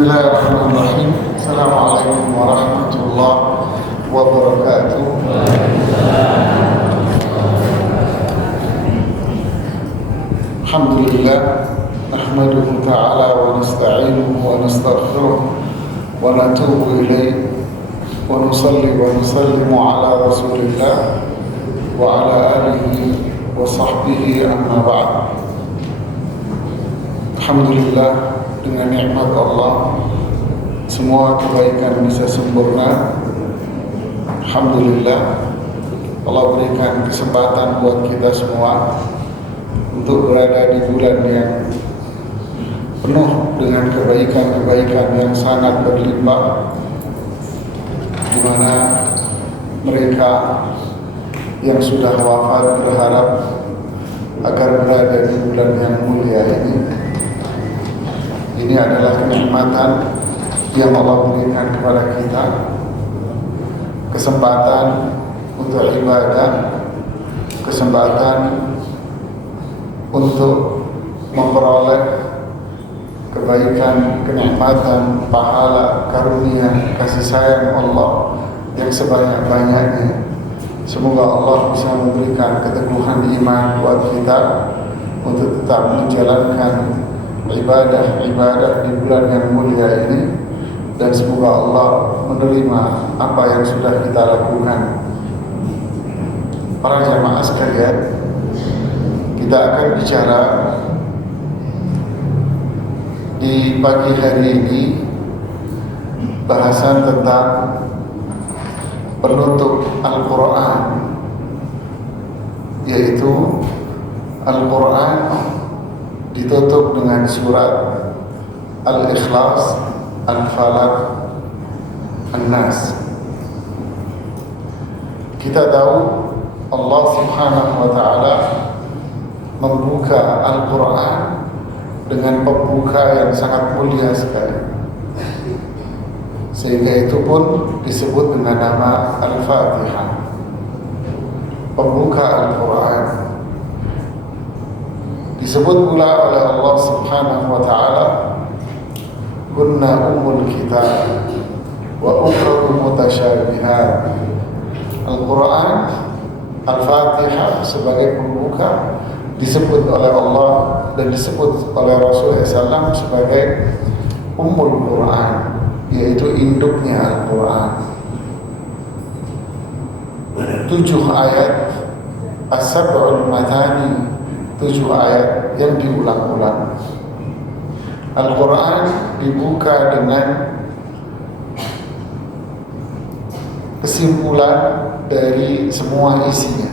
Bismillahirrahmanirrahim. Assalamualaikum warahmatullahi wabarakatuh. Alhamdulillah, nahmaduhu ta'ala wa nasta'inuhu wa nastaghfiruh wa natubu ilayh wa nusalli wa nusallimu ala rasulillah wa ala alihi wa sahbihi amma ba'd. Alhamdulillah, dengan nikmat Allah semua kebaikan bisa sempurna. Alhamdulillah, Allah berikan kesempatan buat kita semua untuk berada di bulan yang penuh dengan kebaikan-kebaikan yang sangat berlimpah, di mana mereka yang sudah wafat berharap agar berada di bulan yang mulia ini. Ini adalah kenikmatan yang Allah berikan kepada kita, kesempatan untuk ibadah, kesempatan untuk memperoleh kebaikan, kenikmatan, pahala, karunia, kasih sayang Allah yang sebanyak-banyaknya. Semoga Allah bisa memberikan keteguhan iman buat kita untuk tetap menjalankan ibadah-ibadah di bulan yang mulia ini, dan semoga Allah menerima apa yang sudah kita lakukan. Para jamaah sekalian, kita akan bicara di pagi hari ini bahasan tentang penutup Al-Quran, yaitu Al-Quran ditutup dengan surat Al-Ikhlas, Al-Falaq, An-Nas. Kita tahu Allah Subhanahu wa ta'ala membuka Al-Quran dengan pembuka yang sangat mulia sekali, sehingga itu pun disebut dengan nama Al-Fatihah, pembuka Al-Quran. Disebut pula oleh Allah Subhanahu wa ta'ala, Kunna ummul kitab wa ukhra mutasyabihat. Al-Quran, Al-Fatihah sebagai pembuka disebut oleh Allah dan disebut oleh Rasulullah SAW sebagai Ummul Quran, yaitu induknya Al-Quran. 7 ayat As-Sab'ul Mathani, 7 ayat yang diulang-ulang. Al-Quran dibuka dengan kesimpulan dari semua isinya.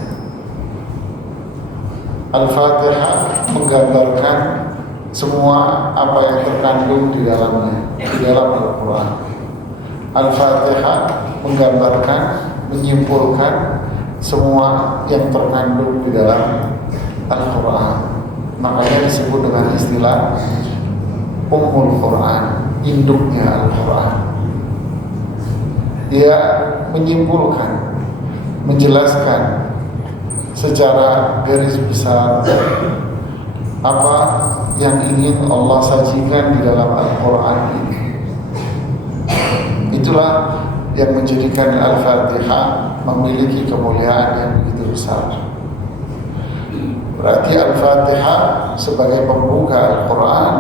Al-Fatihah menggambarkan semua apa yang terkandung di dalamnya, di dalam Al-Quran. Al-Fatihah menggambarkan, menyimpulkan semua yang terkandung di dalam Al-Quran. Makanya disebut dengan istilah Ummul Quran, induknya Al-Quran. Dia menyimpulkan, menjelaskan secara garis besar apa yang ingin Allah sajikan di dalam Al-Quran ini. Itulah yang menjadikan Al-Fatihah memiliki kemuliaan yang begitu besar. Berarti Al-Fatihah sebagai pembuka Al-Quran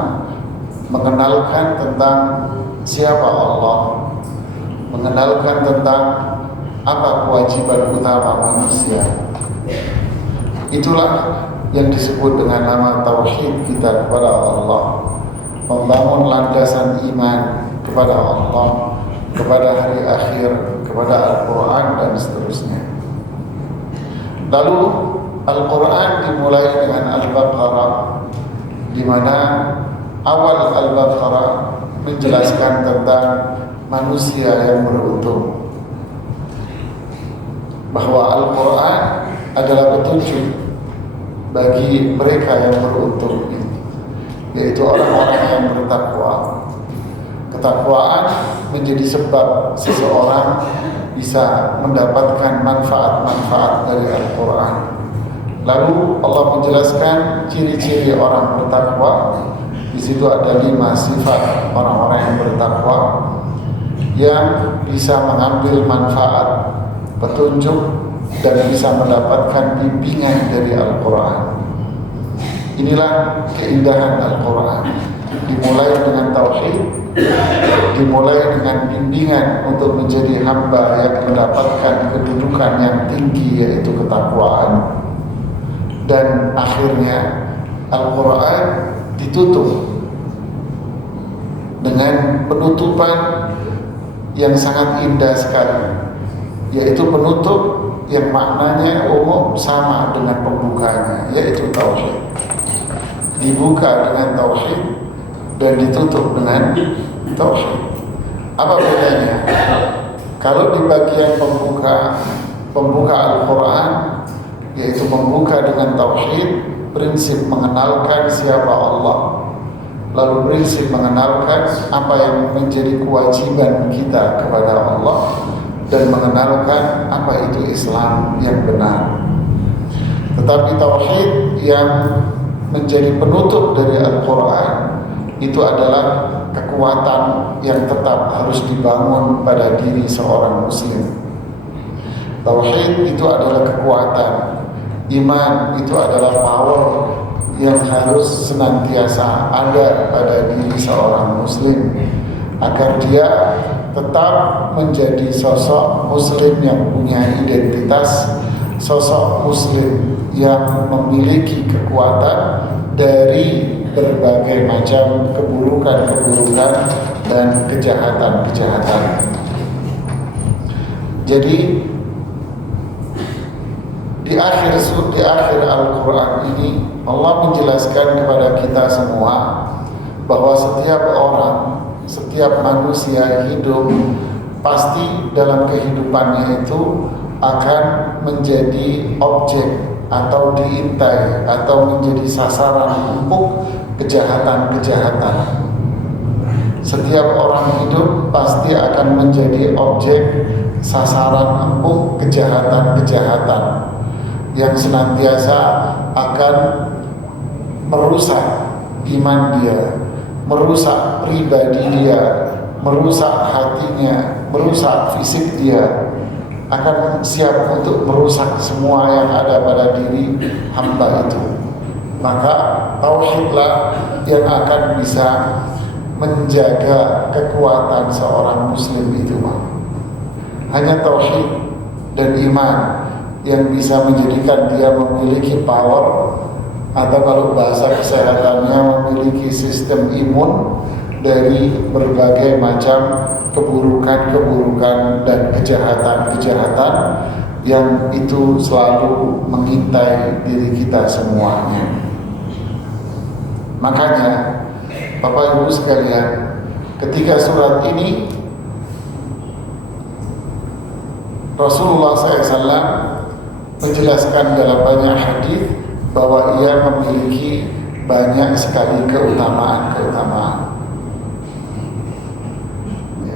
mengenalkan tentang siapa Allah, mengenalkan tentang apa kewajiban utama manusia. Itulah yang disebut dengan nama tauhid kita kepada Allah, membangun landasan iman kepada Allah, kepada hari akhir, kepada Al-Quran dan seterusnya. Lalu Al-Quran dimulai dengan Al-Baqarah, di mana awal Al-Baqarah menjelaskan tentang manusia yang beruntung, bahwa Al-Quran adalah petunjuk bagi mereka yang beruntung, yaitu orang-orang yang bertakwa. Ketakwaan menjadi sebab seseorang bisa mendapatkan manfaat-manfaat dari Al-Quran. Lalu Allah menjelaskan ciri-ciri orang bertakwa, Di situ ada 5 sifat orang-orang yang bertakwa yang bisa mengambil manfaat, petunjuk, dan bisa mendapatkan bimbingan dari Al-Quran. Inilah keindahan Al-Quran. Dimulai dengan tauhid, dimulai dengan bimbingan untuk menjadi hamba yang mendapatkan kedudukan yang tinggi, yaitu ketakwaan, dan akhirnya Al-Quran ditutup dengan penutupan yang sangat indah sekali, yaitu penutup yang maknanya umum sama dengan pembukanya, yaitu tauhid. Dibuka dengan tauhid dan ditutup dengan tauhid. Apa bedanya? Kalau di bagian pembuka Al-Quran, yaitu membuka dengan tauhid, prinsip mengenalkan siapa Allah, lalu prinsip mengenalkan apa yang menjadi kewajiban kita kepada Allah, dan mengenalkan apa itu Islam yang benar. Tetapi tauhid yang menjadi penutup dari Al-Quran itu adalah kekuatan yang tetap harus dibangun pada diri seorang muslim. Tauhid itu adalah kekuatan, iman itu adalah power yang harus senantiasa ada pada diri seorang muslim agar dia tetap menjadi sosok muslim yang punya identitas, sosok muslim yang memiliki kekuatan dari berbagai macam keburukan-keburukan dan kejahatan-kejahatan. Jadi di akhir Al-Quran ini Allah menjelaskan kepada kita semua bahwa setiap orang, setiap manusia hidup pasti dalam kehidupannya itu akan menjadi objek atau diintai atau menjadi sasaran empuk kejahatan-kejahatan. Setiap orang hidup pasti akan menjadi objek sasaran empuk kejahatan-kejahatan yang senantiasa akan merusak iman dia, merusak pribadi dia, merusak hatinya, merusak fisik dia, akan siap untuk merusak semua yang ada pada diri hamba itu. Maka tauhidlah yang akan bisa menjaga kekuatan seorang muslim itu. Hanya tauhid dan iman yang bisa menjadikan dia memiliki power, atau kalau bahasa kesehatannya memiliki sistem imun dari berbagai macam keburukan-keburukan dan kejahatan-kejahatan yang itu selalu mengintai diri kita semuanya. Makanya Bapak Ibu sekalian, ketika surat ini Rasulullah SAW menjelaskan dalam banyak hadis bahwa ia memiliki banyak sekali keutamaan-keutamaan.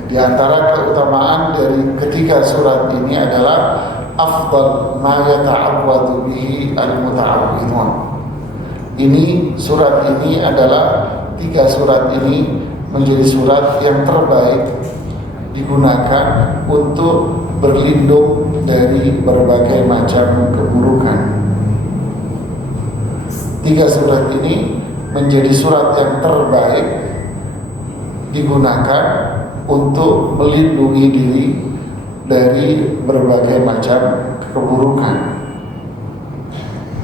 Di antara keutamaan dari ketiga surat ini adalah afdal ma yata'awwadu bihi al-muta'awwidun. Ini surat ini adalah, tiga surat ini menjadi surat yang terbaik digunakan untuk berlindung dari berbagai macam keburukan. Tiga surat ini menjadi surat yang terbaik digunakan untuk melindungi diri dari berbagai macam keburukan.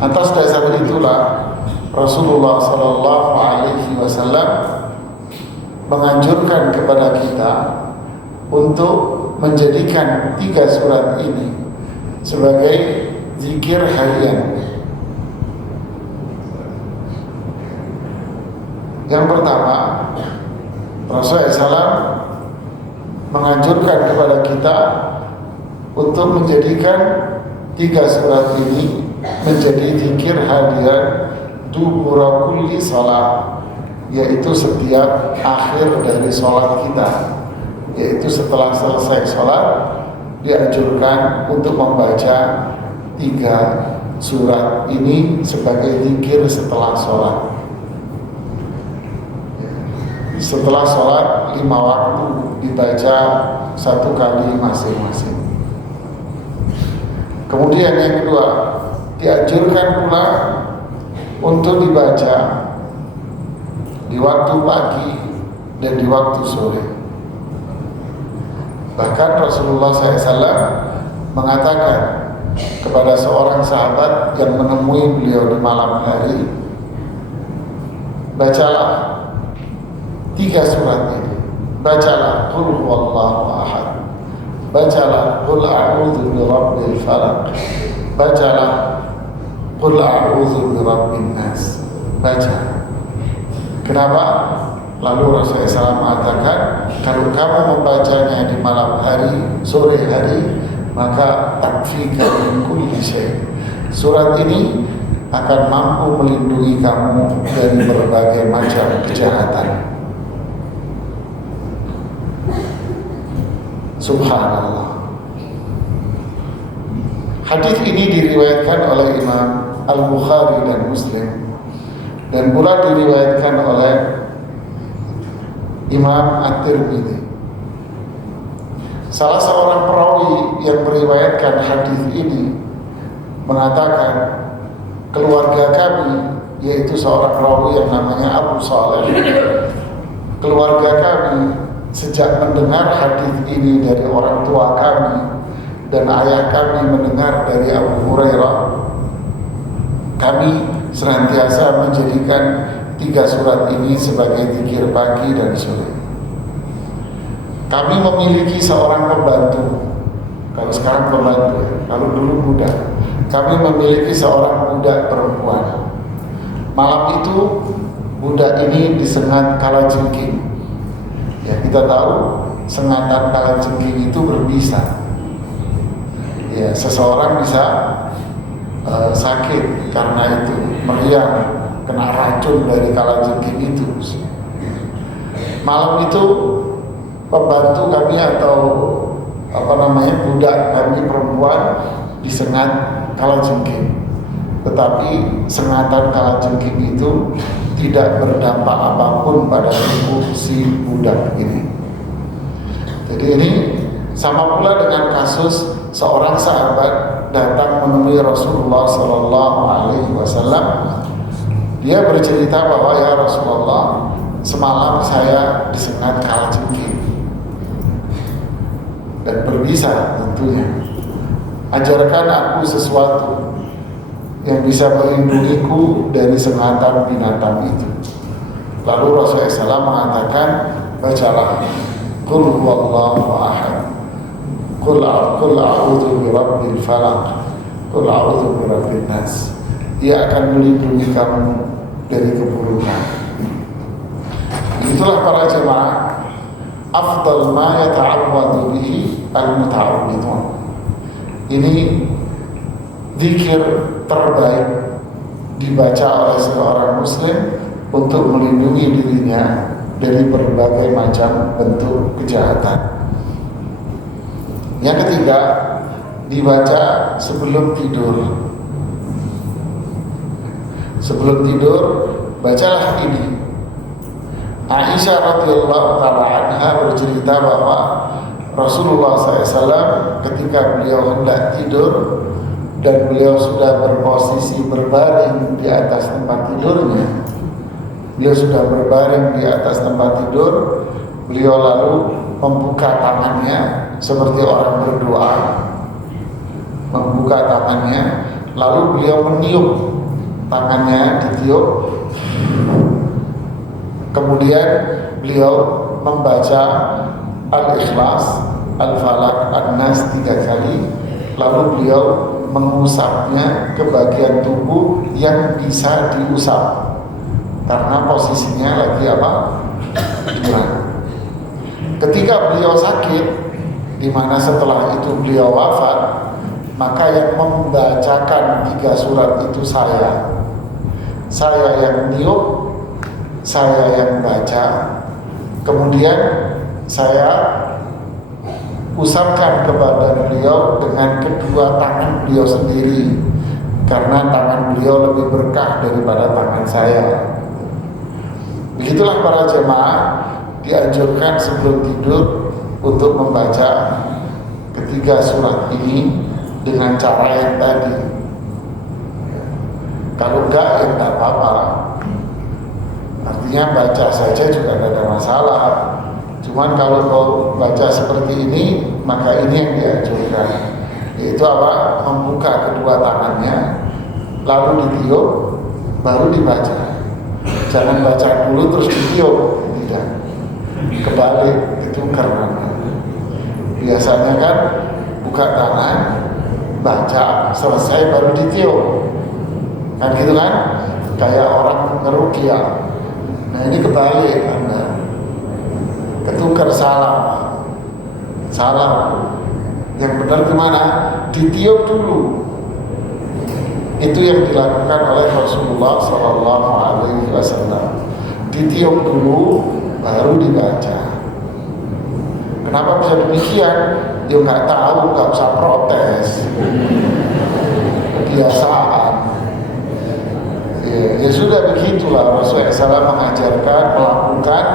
Atas dasar itulah Rasulullah SAW menganjurkan kepada kita untuk menjadikan tiga surat ini sebagai zikir harian. Yang pertama, Rasulullah SAW menganjurkan kepada kita untuk menjadikan tiga surat ini menjadi zikir harian dubura kulli salat, yaitu setiap akhir dari sholat kita, yaitu setelah selesai sholat dianjurkan untuk membaca tiga surat ini sebagai zikir setelah sholat. setelah sholat 5 waktu dibaca 1 kali masing-masing. Kemudian yang kedua, dianjurkan pula untuk dibaca di waktu pagi dan di waktu sore. Bahkan Rasulullah SAW mengatakan kepada seorang sahabat yang menemui beliau di malam hari, bacalah 3 surat ini. Bacalah Qul huwallahu ahad, bacalah Qul a'udzu birabbil falaq, bacalah Qul a'udzu birabbin nas. Baca. Kenapa? Lalu Rasulullah SAW mengatakan, kalau kamu membacanya di malam hari, sore hari, maka takfika min kulli syai'. Surat ini akan mampu melindungi kamu dari berbagai macam kejahatan. Subhanallah. Hadis ini diriwayatkan oleh Imam Al-Bukhari dan Muslim, dan pula diriwayatkan oleh Imam At-Tirmidzi. Salah seorang perawi yang meriwayatkan hadis ini mengatakan, keluarga kami, yaitu seorang perawi yang namanya Abu Saleh, keluarga kami sejak mendengar hadis ini dari orang tua kami dan ayah kami mendengar dari Abu Hurairah, kami senantiasa menjadikan 3 surat ini sebagai zikir pagi dan sore. Kami memiliki seorang pembantu, kalau sekarang pembantu, kalau dulu budak. Kami memiliki seorang budak perempuan. Malam itu budak ini disengat kalajengking. Ya, kita tahu sengatan kalajengking itu berbisa. Ya, seseorang bisa sakit karena itu, meriang, kena racun dari kalajengking itu. Malam itu pembantu kami atau budak kami perempuan disengat kalajengking. Tetapi sengatan kalajengking itu tidak berdampak apapun pada tubuh si budak ini. Jadi ini sama pula dengan kasus seorang sahabat datang menemui Rasulullah SAW. Dia bercerita bahwa, ya Rasulullah, semalam saya disengat kalajengking dan berbisa tentunya. Ajarkan aku sesuatu yang bisa melindungiku dari sengatan binatang itu. Lalu Rasulullah SAW mengatakan, bacalah Qul huwallahu ahad, Qul a'udzu birabbil falaq, Qul a'udzu birabbin nas. Ia akan melindungi kamu dari keburukan. Itulah para jemaah, afdal ma yata'awwadu bihi al-muta'awwidun. Ini zikir terbaik dibaca oleh seorang muslim untuk melindungi dirinya dari berbagai macam bentuk kejahatan. Yang ketiga, dibaca sebelum tidur. Sebelum tidur, bacalah ini. Aisyah radhiyallahu taala anha bercerita bahwa Rasulullah SAW ketika beliau hendak tidur dan beliau sudah berposisi berbaring di atas tempat tidurnya, beliau sudah berbaring di atas tempat tidur, beliau lalu membuka tangannya seperti orang berdoa, membuka tangannya, lalu beliau meniup tangannya, ditiup, kemudian beliau membaca Al-Ikhlas, Al-Falaq, An-Nas 3 kali, lalu beliau mengusapnya ke bagian tubuh yang bisa diusap karena posisinya lagi tiduran. Ketika beliau sakit, di mana setelah itu beliau wafat, maka yang membacakan 3 surat itu saya yang niup, saya yang baca, kemudian saya usapkan kepada beliau dengan kedua tangan beliau sendiri, karena tangan beliau lebih berkah daripada tangan saya. Begitulah para jemaah, dianjurkan sebelum tidur untuk membaca ketiga surat ini dengan cara yang tadi. Kalau enggak, ya enggak apa-apa. Artinya baca saja juga tidak ada masalah. Cuman kalau kau baca seperti ini, maka ini yang dianjurkan, yaitu apa? Membuka kedua tangannya, lalu ditiup, baru dibaca. Jangan baca dulu terus ditiup, tidak. Kebalik, itu karena biasanya kan buka tangan, baca, selesai baru ditiup, kan gitu kan? Kayak orang ngeruqyah. Nah ini kebalik Anda, ketukar salah. Yang benar gimana? Ditiup dulu. Itu yang dilakukan oleh Rasulullah SAW. Ditiup dulu, baru dibaca. Kenapa bisa demikian? Ya nggak tahu, nggak usah protes. Kebiasaan. Ya sudah begitulah Rasulullah SAW mengajarkan, melakukan,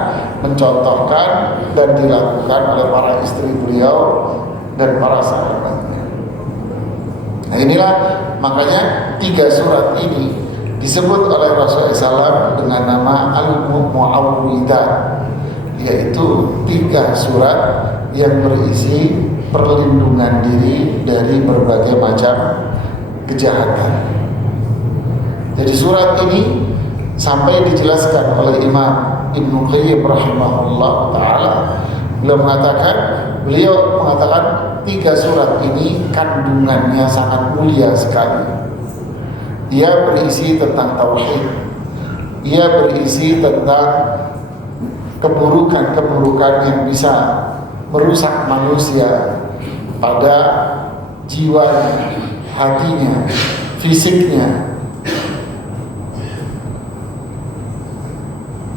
mencontohkan, dan dilakukan oleh para istri beliau dan para sahabatnya. Nah inilah makanya 3 surat ini disebut oleh Rasulullah SAW dengan nama Al-Mu'awwidat, yaitu 3 surat yang berisi perlindungan diri dari berbagai macam kejahatan. Jadi surat ini sampai dijelaskan oleh Imam Ibnu Qayyim rahimahullah ta'ala, beliau mengatakan 3 surat ini kandungannya sangat mulia sekali. Ia berisi tentang tauhid, ia berisi tentang keburukan-keburukan yang bisa merusak manusia pada jiwanya, hatinya, fisiknya,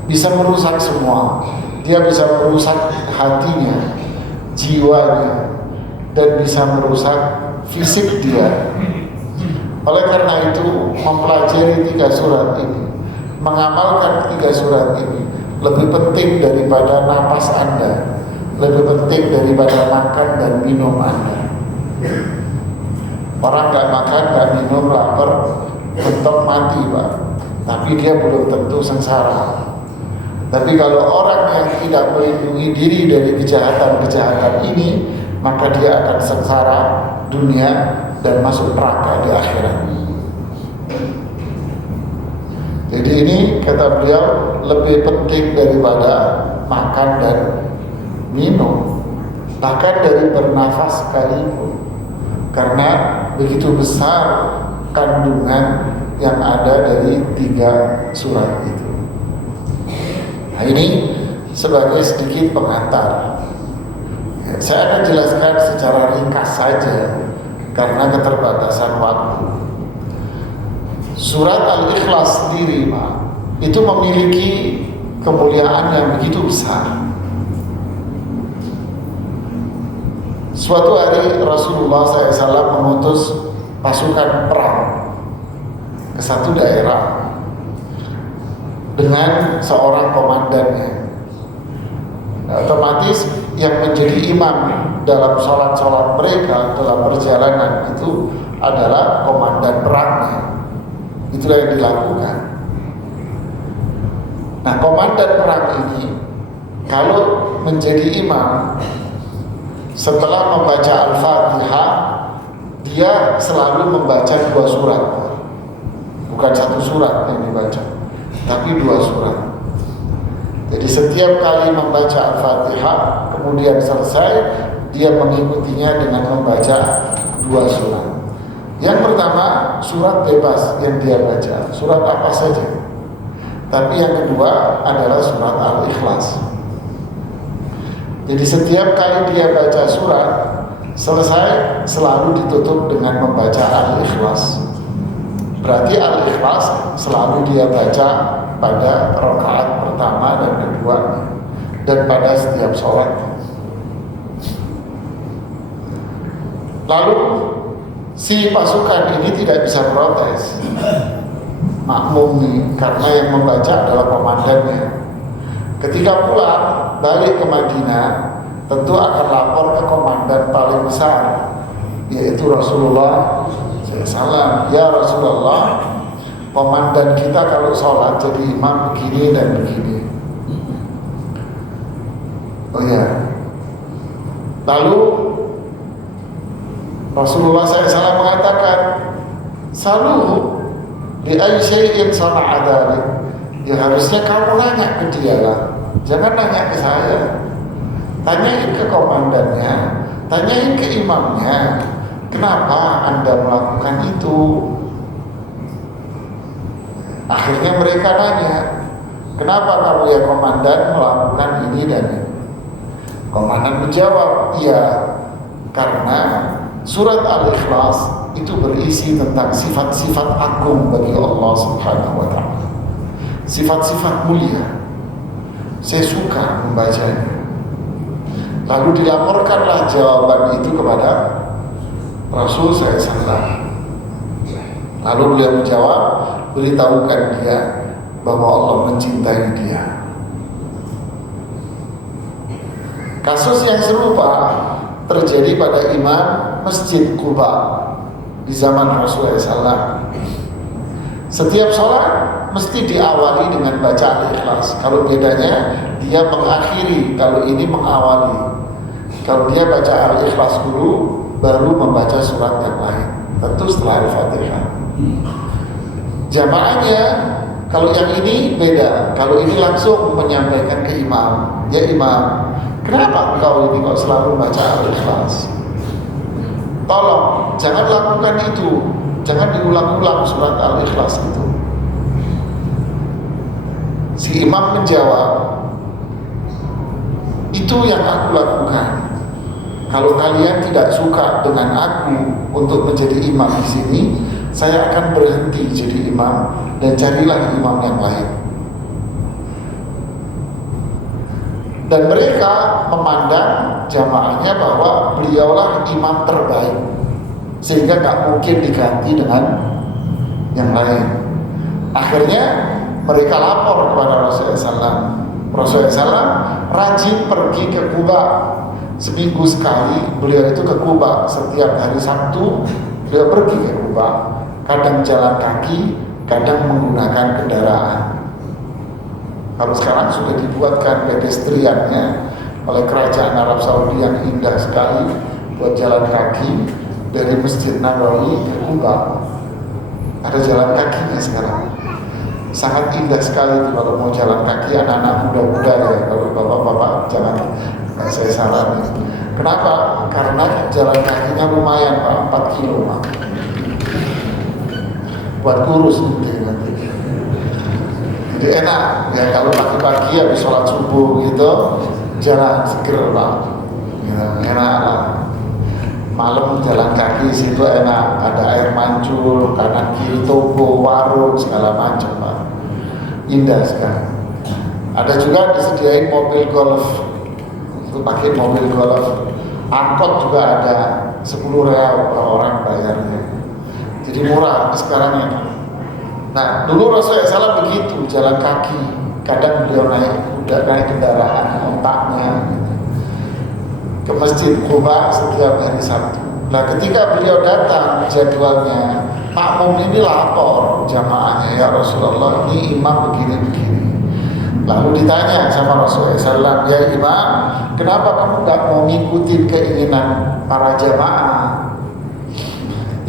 bisa merusak semua. Dia bisa merusak hatinya, jiwanya, dan bisa merusak fisik dia. Oleh karena itu, mempelajari 3 surat ini, mengamalkan 3 surat ini lebih penting daripada napas Anda, lebih penting daripada makan dan minum Anda. Orang gak makan, gak minum, lapar, mentok mati Pak, tapi dia belum tentu sengsara. Tapi kalau orang yang tidak melindungi diri dari kejahatan-kejahatan ini, maka dia akan sengsara dunia dan masuk neraka di akhirat. Jadi ini kata beliau lebih penting daripada makan dan minum, bahkan dari bernafas sekalipun, karena begitu besar kandungan yang ada dari 3 surat itu. Nah ini sebagai sedikit pengantar. Saya akan jelaskan secara ringkas saja karena keterbatasan waktu. Surat Al-Ikhlas sendiri Pak, itu memiliki kemuliaan yang begitu besar. Suatu hari Rasulullah SAW mengutus pasukan perang ke satu daerah dengan seorang komandannya. Nah, otomatis yang menjadi imam dalam sholat-sholat mereka dalam perjalanan itu adalah komandan perangnya. Itulah yang dilakukan. Nah, komandan perang ini kalau menjadi imam, setelah membaca Al-Fatihah, dia selalu membaca 2 surat. Bukan 1 surat yang dibaca, tapi 2 surat. Jadi setiap kali membaca Al-Fatihah kemudian selesai, dia mengikutinya dengan membaca 2 surat. Yang pertama surat bebas yang dia baca, surat apa saja. Tapi yang kedua adalah surat Al-Ikhlas. Jadi setiap kali dia baca surat selesai, selalu ditutup dengan membaca Al-Ikhlas. Berarti Al-Ikhlas selalu dia baca pada rakaat pertama dan kedua, dan pada setiap sholat. Lalu si pasukan ini tidak bisa protes, makmum nih, karena yang membaca adalah komandannya. Ketika pulang, balik ke Madinah, tentu akan lapor ke komandan paling besar, yaitu Rasulullah SAW. Ya Rasulullah, komandan kita kalau sholat jadi imam begini dan begini. Oh ya. Lalu Rasulullah SAW mengatakan, saluhu li ayyi syai'in sana'a dzalik. Ya harusnya kamu nanya ke dia lah, jangan nanya ke saya. Tanyain ke komandannya, tanyain ke imamnya, kenapa Anda melakukan itu? Akhirnya mereka nanya, kenapa kamu ya komandan melakukan ini dan ini? Komandan menjawab, iya, karena surat Al-Ikhlas itu berisi tentang sifat-sifat agung bagi Allah Subhanahu wa Ta'ala, sifat-sifat mulia. Saya suka membacanya. Lalu dilaporkanlah jawaban itu kepada Rasul SAW. Lalu beliau menjawab, beritahukan dia bahwa Allah mencintai dia. Kasus yang serupa terjadi pada imam Masjid Quba di zaman Rasulullah SAW. Setiap sholat mesti diawali dengan baca Al-Ikhlas. Kalau bedanya dia mengakhiri, kalau ini mengawali. Kalau dia baca Al-Ikhlas dulu, baru membaca surat yang lain, tentu setelah Al-Fatihah. Jamaahnya kalau yang ini beda. Kalau ini langsung menyampaikan ke imam, ya imam, kenapa engkau ini kok selalu baca Al-Ikhlas? Tolong jangan lakukan itu, jangan diulang-ulang surat Al-Ikhlas itu. Si imam menjawab, itu yang aku lakukan. Kalau kalian tidak suka dengan aku untuk menjadi imam di sini, saya akan berhenti jadi imam dan carilah imam yang lain. Dan mereka memandang jamaahnya bahwa beliaulah imam terbaik, sehingga nggak mungkin diganti dengan yang lain. Akhirnya mereka lapor kepada Rasulullah SAW. Rasulullah SAW rajin pergi ke Quba. Seminggu sekali beliau itu ke Quba. Setiap hari Sabtu beliau pergi ke Quba. Kadang jalan kaki, kadang menggunakan kendaraan. Kalau sekarang sudah dibuatkan pedestriannya oleh kerajaan Arab Saudi yang indah sekali buat jalan kaki dari Masjid Nabawi ke Quba. Ada jalan kakinya sekarang. Sangat indah sekali kalau mau jalan kaki anak-anak muda-muda ya. Kalau bapak-bapak jangan, saya sarani. Kenapa? Karena jalan kakinya lumayan Pak, 4 kilo Pak. Buat kurus nanti. Jadi enak ya kalau pagi-pagi habis sholat subuh gitu jalan seger Pak. Ya, enak lah. Malam jalan kaki situ enak, ada air mancur, kanan kiri toko, warung segala macam Pak. Indah sekali. Ada juga disediain mobil golf, itu pakai mobil golf. Angkot juga ada, 10 real per orang bayarnya. Jadi murah sekarang ini. Nah dulu Rasulullah SAW begitu jalan kaki, kadang beliau naik kendaraan ontaknya ke Masjid Quba setiap hari Sabtu. Nah ketika beliau datang jadwalnya, makmum ini lapor jamaahnya, ya Rasulullah ini imam begini-begini. Lalu ditanya sama Rasulullah SAW, ya imam, kenapa kamu gak mau ngikutin keinginan para jamaah?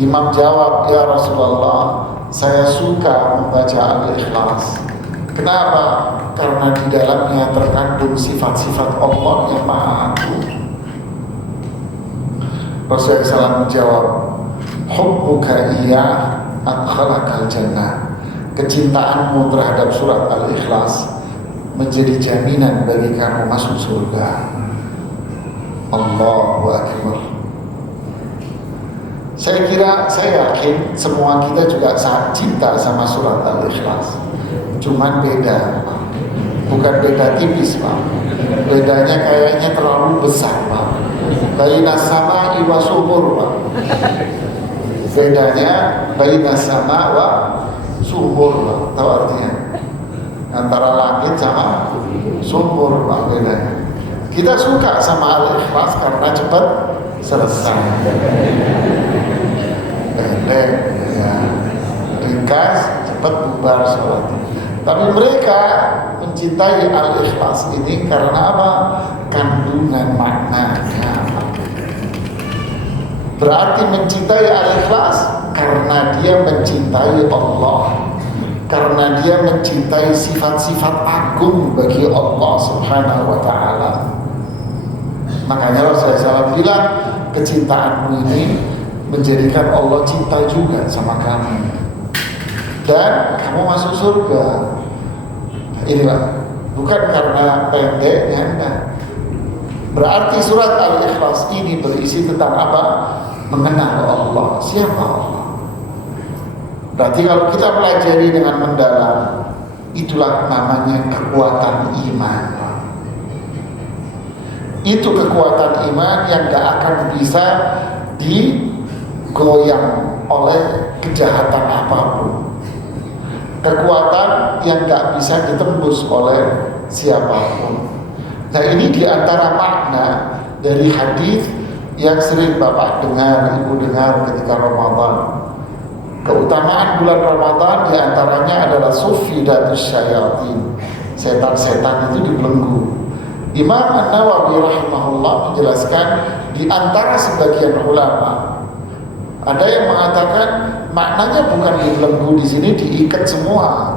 Imam jawab, ya Rasulullah, saya suka membaca Al-Ikhlas. Kenapa? Karena di dalamnya terkandung sifat-sifat Allah yang maha agung. Rasulullah SAW menjawab, hubbuka iya adkhalakal jannah. Kecintaanmu terhadap surat Al-Ikhlas menjadi jaminan bagi kamu masuk surga. Allahu Akbar. Saya yakin semua kita juga sangat cinta sama surat Al-Ikhlas. Cuman beda, bukan beda tipis Pak. Bedanya kayaknya terlalu besar Pak. Baina sama iwa sumur Pak. Bedanya baina sama wa sumur Pak. Tahu artinya? Antara langit sama sumur Pak bedanya. Kita suka sama Al-Ikhlas karena cepat selesai, pendek, ya, ringkas, cepat bubar sholat. Tapi mereka mencintai Al-Ikhlas ini karena apa? Kandungan maknanya. Berarti mencintai Al-Ikhlas karena dia mencintai Allah, karena dia mencintai sifat-sifat agung bagi Allah Subhanahu wa ta'ala. Makanya Rasulullah SAW bilang, kecintaanmu ini menjadikan Allah cinta juga sama kamu, dan kamu masuk surga. Inilah, bukan karena pendeknya, enggak. Berarti surat Al-Ikhlas ini berisi tentang apa? Mengenal Allah. Siapa Allah? Berarti kalau kita pelajari dengan mendalam, itulah namanya kekuatan iman. Itu kekuatan iman yang gak akan bisa digoyang oleh kejahatan apapun. Kekuatan yang gak bisa ditembus oleh siapapun. Nah, ini diantara makna dari hadis yang sering Bapak dengar, Ibu dengar ketika Ramadan. Keutamaan bulan Ramadan diantaranya adalah sufidatus syayatin. Setan-setan itu dibelenggu. Imam An-Nawawi rahimahullah menjelaskan di antara sebagian ulama, ada yang mengatakan maknanya bukan dibelenggu di sini, diikat semua.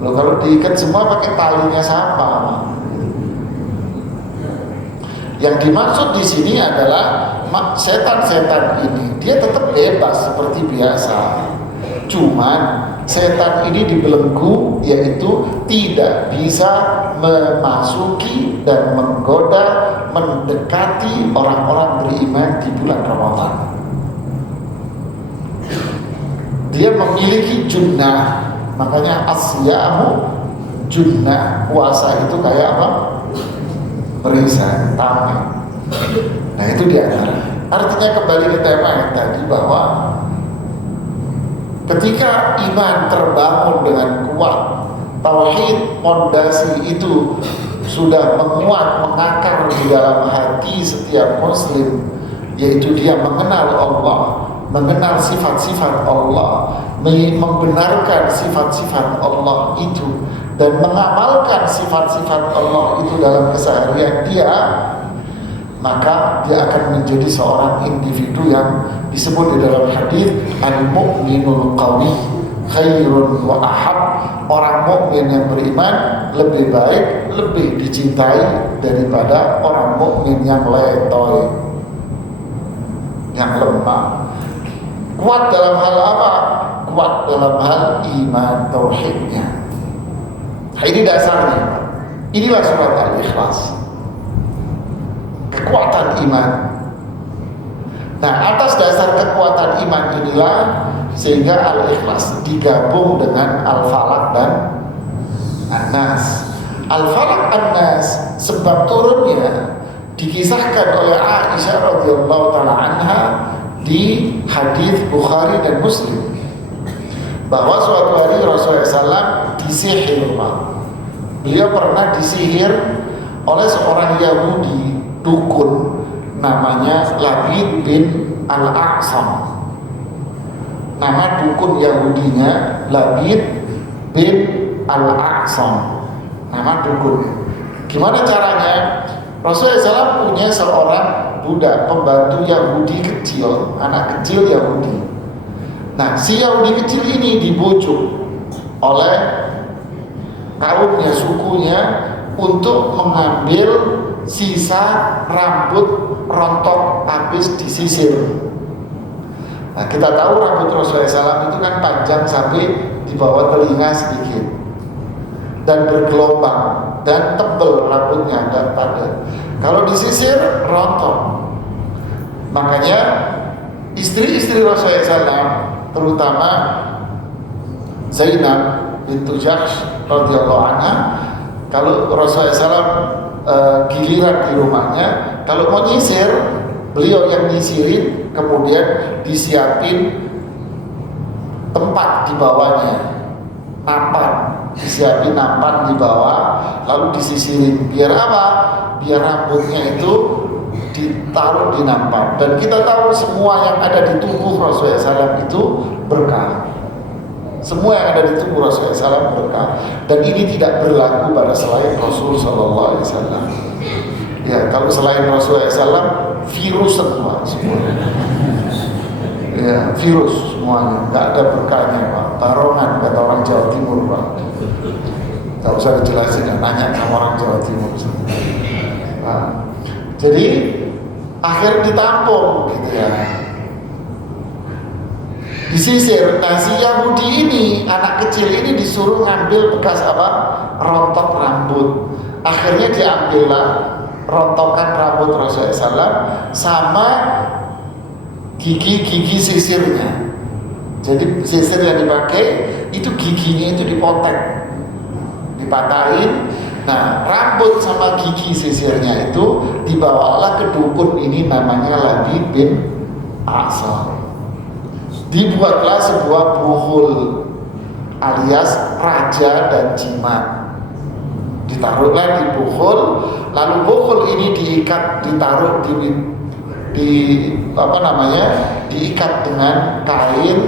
Loh, kalau diikat semua pakai talinya siapa? Yang dimaksud di sini adalah setan-setan ini dia tetap bebas seperti biasa. Cuman setan ini dibelenggu, yaitu tidak bisa memasuki dan menggoda, mendekati orang-orang beriman di bulan Ramadan. Dia memiliki junnah, makanya asyamu junnah. Puasa itu kayak apa? Perisai, tameng. Nah, itu diantara. Artinya kembali ke tema yang tadi, bahwa ketika iman terbangun dengan kuat, tauhid pondasi itu sudah menguat, mengakar di dalam hati setiap muslim, yaitu dia mengenal Allah, mengenal sifat-sifat Allah, membenarkan sifat-sifat Allah itu, dan mengamalkan sifat-sifat Allah itu dalam keseharian dia, maka dia akan menjadi seorang individu yang disebut di dalam hadis al-mu'minul qawi khairun wa ahab. Orang mukmin yang beriman lebih baik, lebih dicintai daripada orang mukmin yang letoy, yang lemah. Kuat dalam hal apa? Kuat dalam hal iman tauhidnya. Nah, ini dasarnya. Inilah surat Al-Ikhlas, kekuatan iman. Nah, atas dasar kekuatan iman inilah sehingga Al-Ikhlas digabung dengan Al-Falaq dan An-Nas. Al-Falaq An-Nas sebab turunnya dikisahkan oleh Aisyah radhiyallahu taala anha di hadis Bukhari dan Muslim, bahwa suatu hari Rasulullah SAW disihir, Pak. Beliau pernah disihir oleh seorang Yahudi dukun namanya Labid bin Al-Aqsam. Nama dukun Yahudinya Labid bin Al-Aqsam, nama dukunnya. Gimana caranya? Rasulullah SAW punya seorang budak, pembantu Yahudi kecil, anak kecil Yahudi. Nah, si Yahudi kecil ini dibujuk oleh kaumnya, sukunya, untuk mengambil sisa rambut rontok habis disisir. Nah, kita tahu rambut Rasulullah SAW itu kan panjang sampai di bawah telinga sedikit dan bergelombang dan tebal rambutnya, dan padat. Kalau disisir rontok. Makanya istri-istri Rasulullah SAW, terutama Zainab bintu Jahsh radhiyallahu anha, kalau Rasulullah SAW giliran di rumahnya, kalau mau nyisir, beliau yang nyisirin, kemudian disiapin tempat di bawahnya, nampan. disiapin nampan di bawah, lalu disisirin. Biar apa? Biar rambutnya itu ditaruh di nampan. Dan kita tahu semua yang ada di tubuh Rasulullah SAW itu berkah. Semua yang ada di tubuh Rasulullah SAW berkah. Dan ini tidak berlaku pada selain Rasul SAW. Ya, kalau selain Rasulullah SAW, virus semuanya. Ya, virus semuanya, nggak ada berkahnya Pak. Tarongan kata orang Jawa Timur Pak. Nggak usah dijelasin, ya, nanya sama orang Jawa Timur. Nah, jadi akhir ditampung gitu ya, disisir. Nah si Yahudi ini, anak kecil ini disuruh ngambil bekas apa? Rontok rambut. Akhirnya diambillah rontokan rambut Rasulullah SAW sama gigi sisirnya. Jadi sisir yang dipakai itu giginya itu dipotek, dipatahin. Nah rambut sama gigi sisirnya itu dibawalah ke dukun ini namanya Labid bin A'sam. Dibuatlah sebuah buhul alias raja dan jimat. Ditaruhlah di buhul, lalu buhul ini ditaruh diikat dengan kain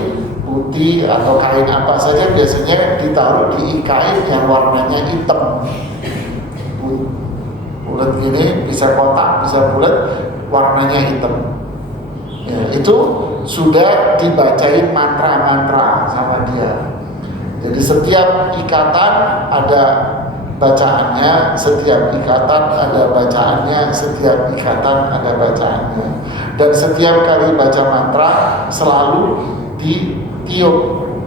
putih atau kain apa saja, biasanya ditaruh di kain yang warnanya hitam. Bulat ini bisa kotak, bisa bulat, warnanya hitam. Ya, itu sudah dibacain mantra-mantra sama dia. Jadi setiap ikatan ada bacaannya, setiap ikatan ada bacaannya, setiap ikatan ada bacaannya. Dan setiap kali baca mantra selalu ditiup.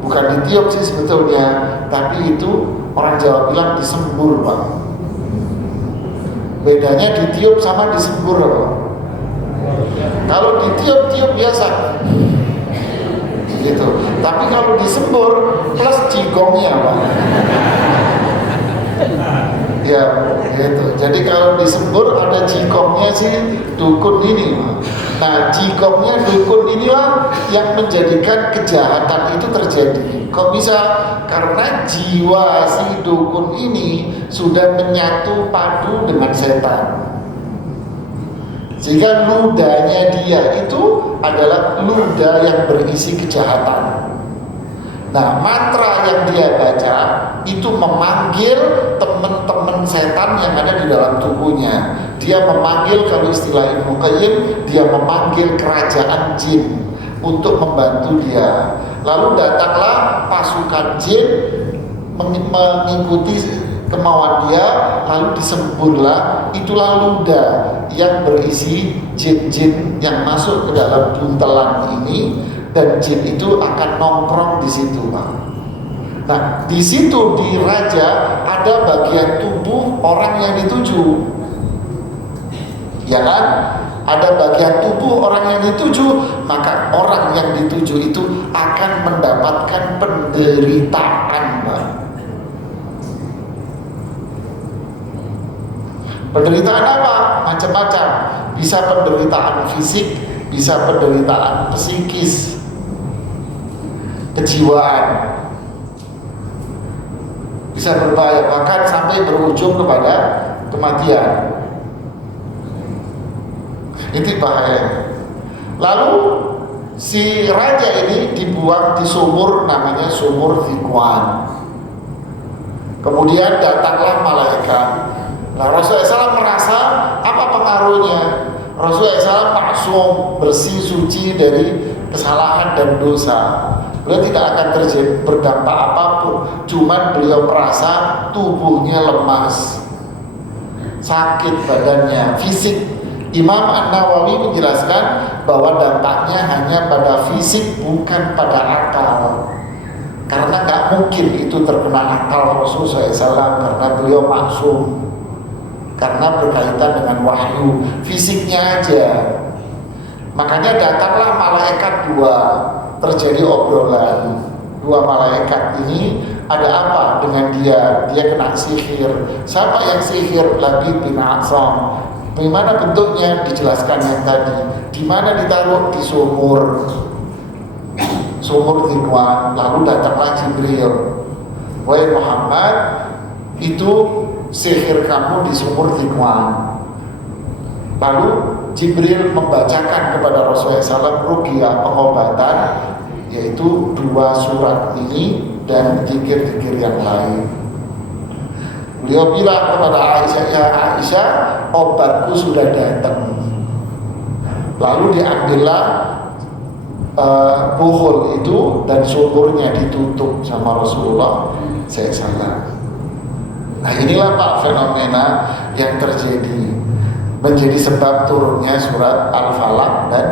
Bukan ditiup sih sebetulnya, tapi itu orang Jawa bilang disembur Pak. Bedanya ditiup sama disembur Pak. Kalau ditiup biasa gitu. Tapi kalau disembur plus jigongnya Pak. Ya gitu. Jadi kalau disembur ada jigongnya sih dukun ini. Nah jigongnya dukun inilah yang menjadikan kejahatan itu terjadi. Kok bisa? Karena jiwa si dukun ini sudah menyatu padu dengan setan. Sehingga ludahnya dia itu adalah ludah yang berisi kejahatan. Nah mantra yang dia baca itu memanggil teman-teman setan yang ada di dalam tubuhnya. Dia memanggil, kalau istilah Ibnu Qayyim, dia memanggil kerajaan jin untuk membantu dia. Lalu datanglah pasukan jin mengikuti kemauan dia, lalu disemburlah, itulah ludah yang berisi jin-jin yang masuk ke dalam buntelan ini, dan jin itu akan nongkrong di situ Pak. Nah di situ di raja ada bagian tubuh orang yang dituju, ya kan? Ada bagian tubuh orang yang dituju, maka orang yang dituju itu akan mendapatkan penderitaan Pak. Penderitaan apa? Macam-macam. Bisa penderitaan fisik, bisa penderitaan psikis, kejiwaan, bisa berbahaya, bahkan sampai berujung kepada kematian. Itu bahaya. Lalu si raja ini dibuang di sumur namanya sumur Zikwan. Kemudian datanglah malaikat. Nah Rasulullah SAW merasa apa pengaruhnya? Rasulullah SAW maksum, bersih, suci dari kesalahan dan dosa. Beliau tidak akan berdampak apapun. Cuman beliau merasa tubuhnya lemas, sakit badannya, fisik. Imam An-Nawawi menjelaskan bahwa dampaknya hanya pada fisik, bukan pada akal. Karena nggak mungkin itu terkena akal Rasulullah SAW, karena beliau maksum, karena berkaitan dengan wahyu, fisiknya aja. Makanya datanglah malaikat dua, terjadi obrolan. Dua malaikat ini ada apa dengan dia? Dia kena sihir. Siapa yang sihir? Labid bin A'sam. Bagaimana bentuknya? Dijelaskan yang tadi. Di mana ditaruh? Di sumur Zikwan. Lalu datanglah Jibril. wahai Muhammad, itu sihir kamu di sumur Dhikwan. Lalu Jibril membacakan kepada Rasulullah SAW ruqyah pengobatan, yaitu 2 surat ini dan zikir-zikir yang lain. Beliau bilang kepada Aisyah, ya Aisyah, obatku sudah datang. Lalu diambillah buhul itu dan sumurnya ditutup sama Rasulullah SAW. Nah inilah Pak fenomena yang terjadi, menjadi sebab turunnya surat Al-Falaq dan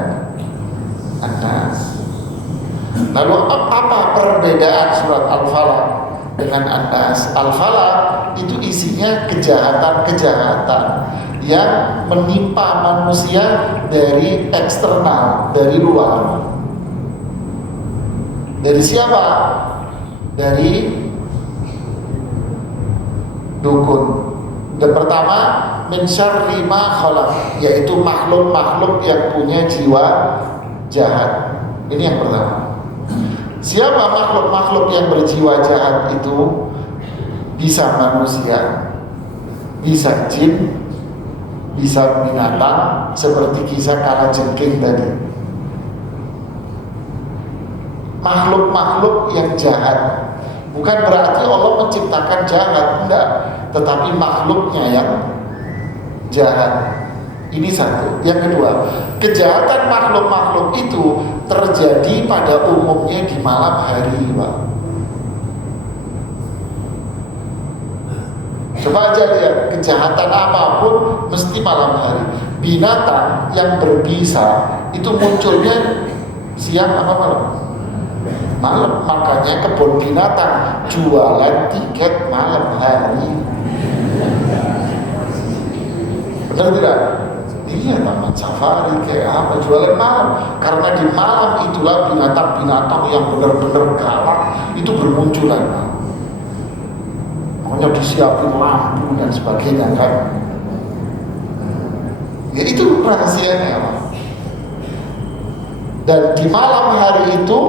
An-Nas. Lalu apa perbedaan surat Al-Falaq dengan An-Nas? Al-Falaq itu isinya kejahatan-kejahatan yang menimpa manusia dari eksternal, dari luar. Dari siapa? Dari dukun. Yang pertama, min syarri ma khalaq, yaitu makhluk-makhluk yang punya jiwa jahat. Ini yang pertama. Siapa makhluk-makhluk yang berjiwa jahat itu? Bisa manusia, bisa jin, bisa binatang, seperti kisah kalajengking tadi. Makhluk-makhluk yang jahat. Bukan berarti Allah menciptakan jahat, enggak, tetapi makhluknya yang jahat. Ini satu. Yang kedua, kejahatan makhluk-makhluk itu terjadi pada umumnya di malam hari, Pak. Coba aja lihat, kejahatan apapun mesti malam hari. Binatang yang berbisa itu munculnya siang apa malam? Malam. Makanya kebun binatang jualan tiket malam hari. Benar tidak? Iya, taman safari kayak apa jualan malam. Karena di malam itulah binatang-binatang yang benar-benar galak itu bermunculan. Makanya disiapin lampu dan sebagainya kan. Ya itu rahasianya, Pak. Dan di malam hari itu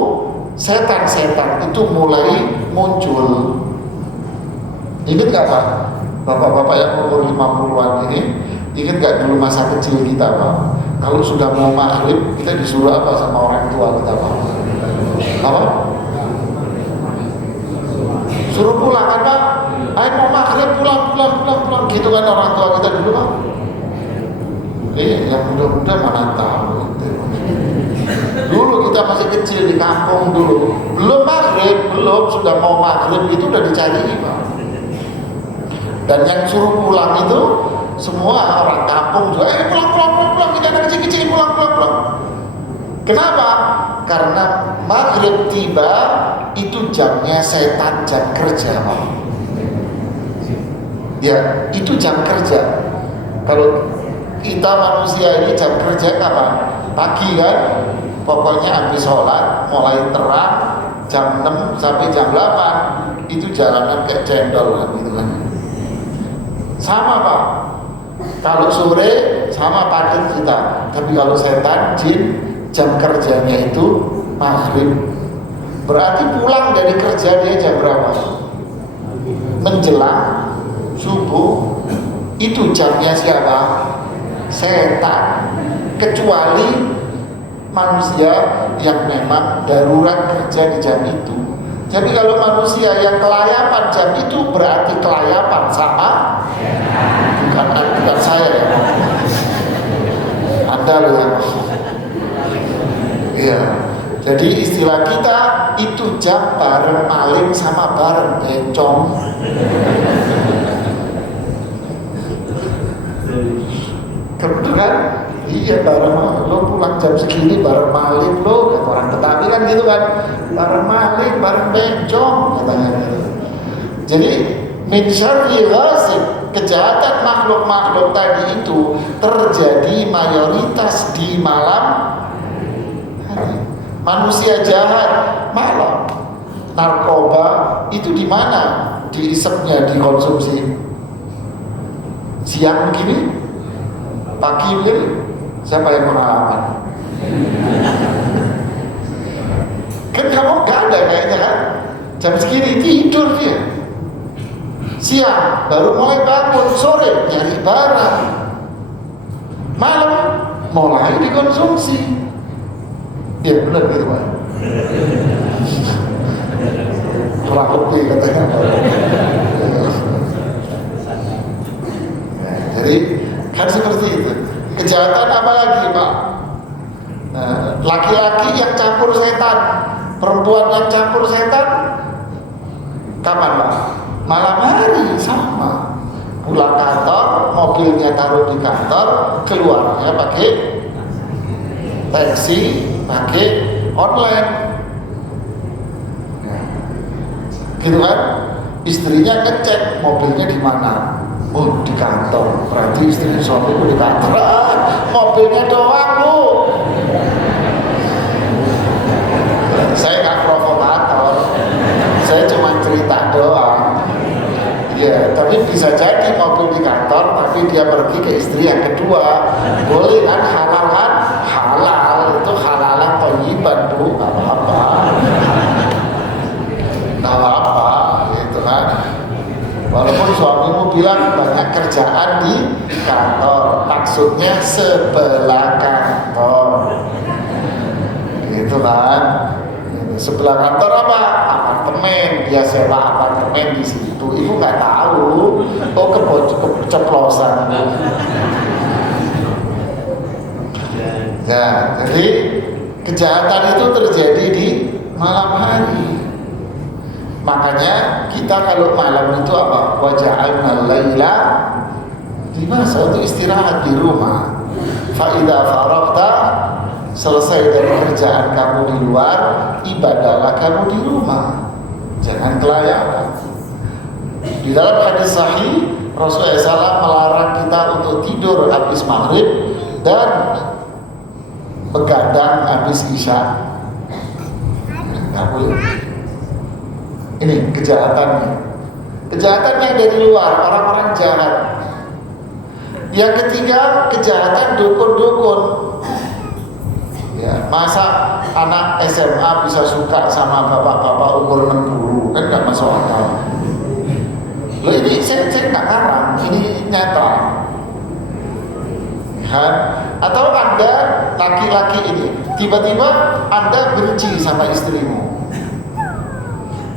setan-setan itu mulai muncul. Ingat gak Pak? Bapak-bapak yang umur 50-an ini, ingat gak dulu masa kecil kita Pak? Kalau sudah mau maghrib, kita disuruh apa sama orang tua kita Pak? Apa? Suruh pulang kan Pak? Ayo mau maghrib, pulang. Gitu kan orang tua kita dulu Pak? Yang muda-muda mana tahu. Dulu kita masih kecil di kampung dulu, belum maghrib, sudah mau maghrib itu udah dicari Pak. Dan yang suruh pulang itu semua orang kampung juga, pulang, kita anak kecil-kecil pulang. Kenapa? Karena maghrib tiba, itu jamnya setan, jam kerja Pak. Ya, itu jam kerja. Kalau kita manusia ini jam kerja kapan? Pagi kan? Pokoknya habis sholat mulai terang jam 6 sampai jam 8 itu jalanan kayak cendol kan gitu kan. Sama Pak. Kalau sore sama padat kita. Tapi kalau setan jin jam kerjanya itu maghrib. Berarti pulang dari kerja dia jam berapa? Menjelang subuh. Itu jamnya siapa? Setan. Kecuali manusia yang memang darurat kerja di jam itu. Jadi kalau manusia yang kelayapan jam itu berarti kelayapan sama bukan saya ya. Anda loh yang iya. Jadi istilah kita itu jam bareng maling sama bareng bencong. Kebetulan iya bareng lo pulang jam segini bareng maling lo, kata orang Betawi kan gitu kan, bareng maling bareng bencong katanya gitu. Jadi min syarri ghasib, kejahatan makhluk-makhluk tadi itu terjadi mayoritas di malam hari. Manusia jahat malam. Narkoba itu di mana diisepnya, dikonsumsi? Siang begini, pagi begini. Siapa yang pengalaman? Kan kamu gak ada kayaknya kan? Jam segini tidur dia. Siang baru mulai bangun, sore nyari barang, malam mulai dikonsumsi. Ya benar gitu Pak. Kurang lebih katanya. Ya, jadi kan seperti itu. Kejahatan apa lagi Pak? Laki-laki yang campur setan, perempuan yang campur setan, kapan Pak? Malam hari sama. Pulang kantor, mobilnya taruh di kantor, keluarnya pakai taksi, pakai online. Ya. Gitu kan? Istrinya ngecek mobilnya di mana. Oh, di kantor. Berarti istri suamiku di kantor. Mobilnya doang, Bu. Saya nggak provokator. Saya cuma cerita doang. Ya, tapi bisa jadi mobil di kantor, tapi dia pergi ke istri yang kedua. Boleh kan? Halal kan? Halal, itu halalan thayyiban, Bu. Nggak apa-apa. Nggak apa-apa, gitu kan. Walaupun suamimu bilang banyak kerjaan di kantor, maksudnya sebelah kantor, gitu kan. Sebelah kantor apa? Apartemen, dia sewa apartemen di situ. Ibu nggak tahu, oh keceplosan. Nah, jadi kejahatan itu terjadi di malam hari. Makanya kita kalau malam itu apa? Waja'alna laila libasa, untuk istirahat di rumah. Fa idza faragta, selesai dari kerjaan kamu di luar, ibadahlah kamu di rumah. Jangan kelayakan. Di dalam hadis sahih, Rasulullah SAW melarang kita untuk tidur habis maghrib dan begadang habis isya. Nggak boleh. Ini kejahatannya. Kejahatan yang dari luar, orang-orang jahat. Yang ketiga, kejahatan dukun-dukun. Ya, masa anak SMA bisa suka sama bapak-bapak umur 60, kan nggak masuk akal. Loh, ini saya nggak karang, ini nyata. Kan? Atau Anda laki-laki ini tiba-tiba Anda benci sama istrimu.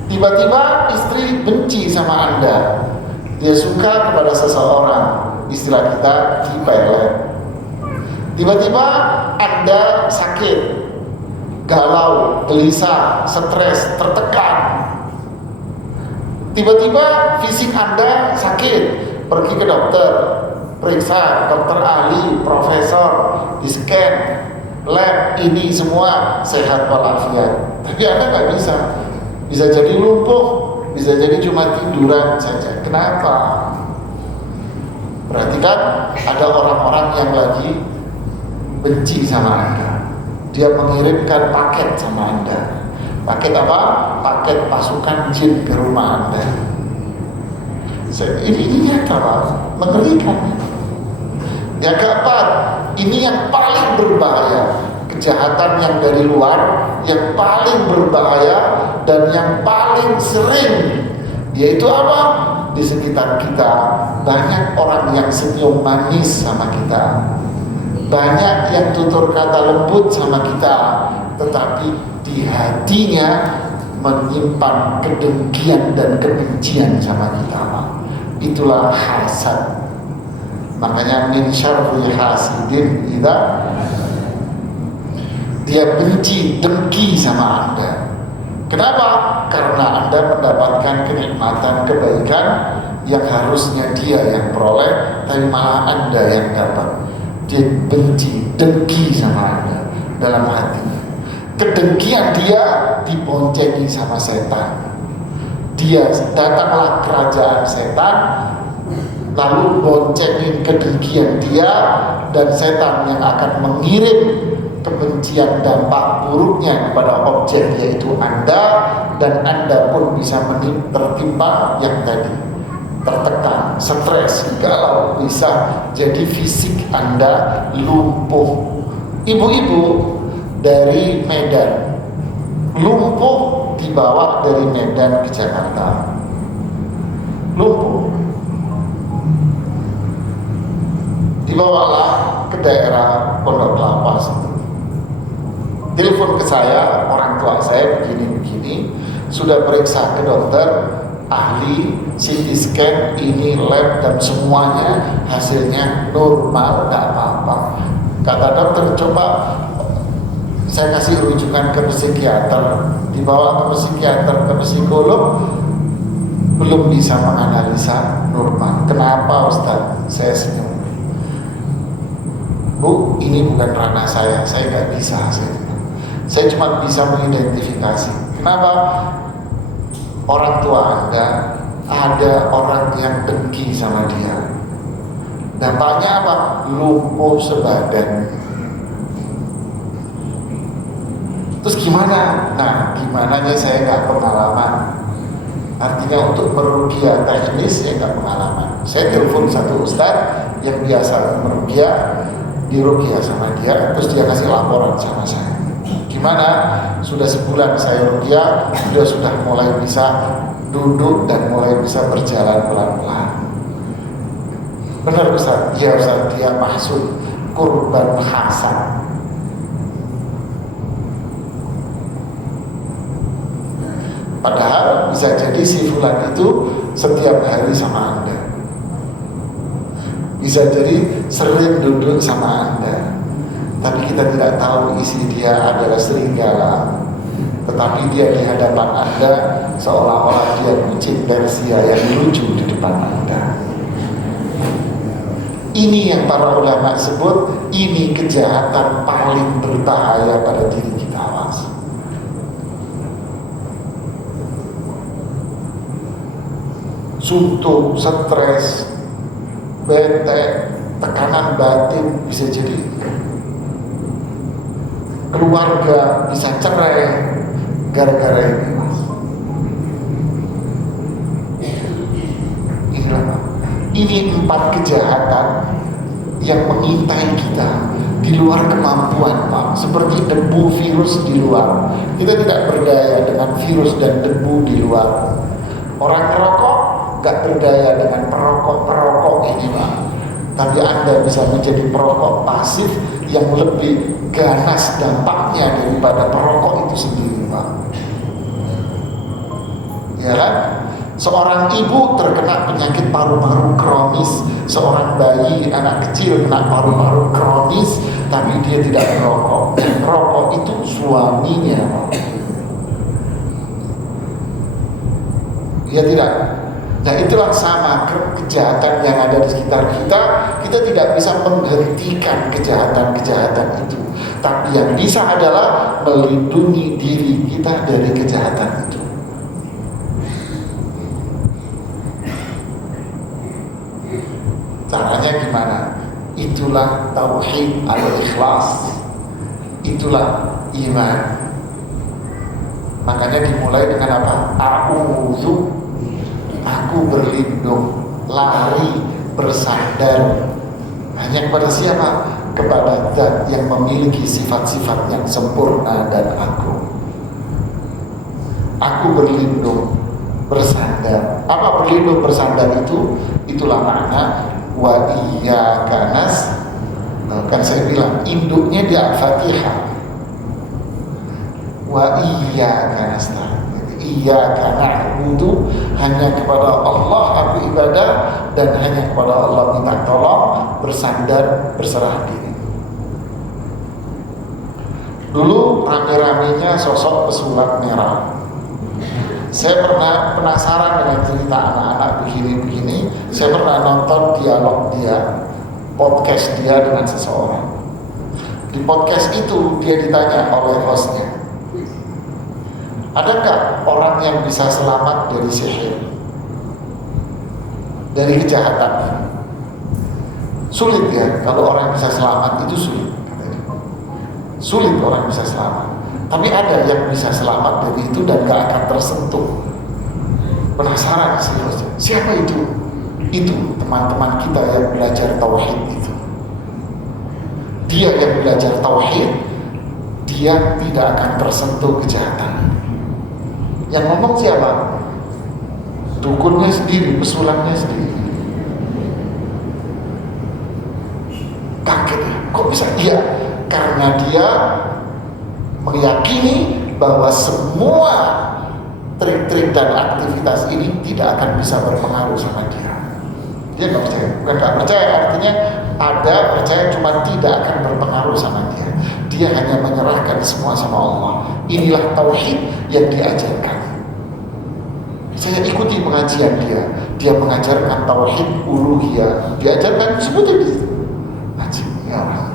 Tiba-tiba istri benci sama Anda. Dia suka kepada seseorang, istilah kita dipelet. Tiba-tiba Anda sakit, galau, gelisah, stres, tertekan. Tiba-tiba fisik Anda sakit, pergi ke dokter, periksa, dokter ahli, profesor, di-scan, lab, ini semua sehat walafiat. Tapi Anda nggak bisa. Bisa jadi lumpuh, bisa jadi cuma tiduran saja. Kenapa? Berarti kan ada orang-orang yang lagi benci sama Anda. Dia mengirimkan paket sama Anda. Paket apa? Paket pasukan jin ke rumah Anda. Ini nyata, Pak. Mengerikan. Yang keempat, ini yang paling berbahaya. Kejahatan yang dari luar, yang paling berbahaya dan yang paling sering, yaitu apa? Di sekitar kita banyak orang yang senyum manis sama kita, banyak yang tutur kata lembut sama kita, tetapi di hatinya menyimpan kedengkian dan kebencian sama kita. Itulah hasad. Makanya min syarri hasidin idza, dia benci, dengki sama Anda. Kenapa? Karena Anda mendapatkan kenikmatan, kebaikan yang harusnya dia yang peroleh, tapi malah Anda yang dapat. Dia benci, dengki sama Anda dalam hatinya. Kedengkian dia diboncengi sama setan. Dia datanglah kerajaan setan, lalu boncengin kedengkian dia, dan setan yang akan mengirim kebencian, dampak buruknya kepada objek, yaitu Anda, dan Anda pun bisa tertimpa yang tadi, tertekan, stres, galau, bisa jadi fisik Anda lumpuh. Ibu-ibu dari Medan lumpuh di dibawa dari Medan ke Jakarta, lumpuh. Dibawalah ke daerah Pondok Kelapa situ. Telepon ke saya, orang tua saya begini-begini, sudah periksa ke dokter, ahli, CT scan, ini lab dan semuanya hasilnya normal, nggak apa-apa. Kata dokter, coba saya kasih rujukan ke psikiater, dibawa ke psikiater, ke psikolog, belum bisa menganalisa normal. Kenapa Ustaz? Saya senyum. Bu, ini bukan ranah saya nggak bisa. Saya cuma bisa mengidentifikasi. Kenapa? Orang tua Anda ada orang yang dengki sama dia. Dampaknya apa? Lumpuh sebadan. Terus gimana? Nah, gimananya saya nggak pengalaman. Artinya untuk meruqyah teknis saya nggak pengalaman. Saya telepon satu ustadz yang biasa meruqyah, diruqyah sama dia, terus dia kasih laporan sama saya. Gimana? Sudah sebulan saya ruqyah, dia sudah mulai bisa duduk dan mulai bisa berjalan pelan-pelan. Benar Ustaz? Iya Ustaz, dia maksud kurban hasan. Padahal bisa jadi si fulan itu setiap hari sama Anda, bisa jadi sering duduk sama Anda, tapi kita tidak tahu isi dia adalah serigala. Tetapi dia di hadapan Anda seolah-olah dia kucing Persia yang lucu di depan Anda. Ini yang para ulama sebut, ini kejahatan paling berbahaya pada diri kita. Awas. Suntuk, stres, bete, tekanan batin bisa jadi. Keluarga bisa cerai gara-gara ini. Ini 4 kejahatan yang mengintai kita di luar kemampuan, Pak. Seperti debu virus di luar. Kita tidak berdaya dengan virus dan debu di luar. Orang merokok gak berdaya dengan perokok ini, Pak. Tapi Anda bisa menjadi perokok pasif yang lebih ganas dampaknya daripada perokok itu sendiri, Pak. Ya kan? Seorang ibu terkena penyakit paru-paru kronis, seorang bayi, anak kecil kena paru-paru kronis, tapi dia tidak merokok. Yang merokok itu suaminya, Pak. Ya tidak? Nah itulah sama kejahatan yang ada di sekitar kita. Kita tidak bisa menghentikan kejahatan-kejahatan itu, tapi yang bisa adalah melindungi diri kita dari kejahatan itu. Caranya gimana? Itulah tauhid al-ikhlas. Itulah iman. Makanya dimulai dengan apa? A'udzu, aku berlindung, lari, bersandar hanya kepada siapa? Kepada Zat yang memiliki sifat-sifat yang sempurna dan agung. Aku berlindung, bersandar. Apa berlindung bersandar itu? Itulah makna wa iyyaka kan saya bilang induknya di Al-Fatihah. Wa iyyaka nasta'in. Iyyaka na'budu, hanya kepada Allah aku ibadah dan hanya kepada Allah minta tolong, bersandar, berserah diri. Dulu rame-ramenya sosok pesulap merah. Saya pernah penasaran dengan cerita anak-anak begini-begini. Saya pernah nonton dialog dia, podcast dia dengan seseorang. Di podcast itu dia ditanya oleh hostnya, ada nggak orang yang bisa selamat dari sihir, dari kejahatan? Sulit ya, kalau orang yang bisa selamat itu sulit. Sulit orang bisa selamat. Tapi ada yang bisa selamat dari itu dan gak akan tersentuh. Penasaran sih, siapa itu? Itu teman-teman kita yang belajar tauhid itu. Dia yang belajar tauhid, dia tidak akan tersentuh kejahatan. Yang ngomong siapa? Dukunnya sendiri, pesulapnya sendiri. Kaget ya, kok bisa? Iya, karena dia meyakini bahwa semua trik-trik dan aktivitas ini tidak akan bisa berpengaruh sama dia. Dia nggak percaya, bukan nggak percaya, artinya ada percaya, cuma tidak akan berpengaruh sama dia. Dia hanya menyerahkan semua sama Allah. Inilah tauhid yang diajarkan. Saya ikuti pengajian dia mengajarkan tauhid uluhiyah, diajarkan sebutin di situ. Ya Allah.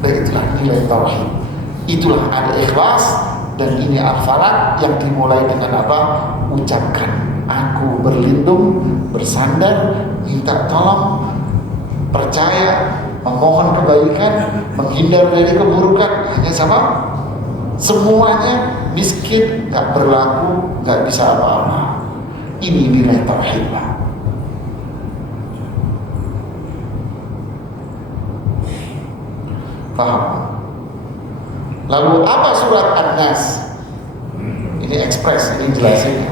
Dan itulah nilai tauhid. Itulah al-ikhlas, dan ini al-falaq yang dimulai dengan apa? Ucapkan, aku berlindung, bersandar, minta tolong, percaya, memohon kebaikan, menghindar dari keburukan, hanya sama. Semuanya miskin, gak berlaku, gak bisa apa-apa. Ini nilai tauhid, Pak. Paham? Lalu apa surat An-Nas? Ini ekspres, ini jelasin.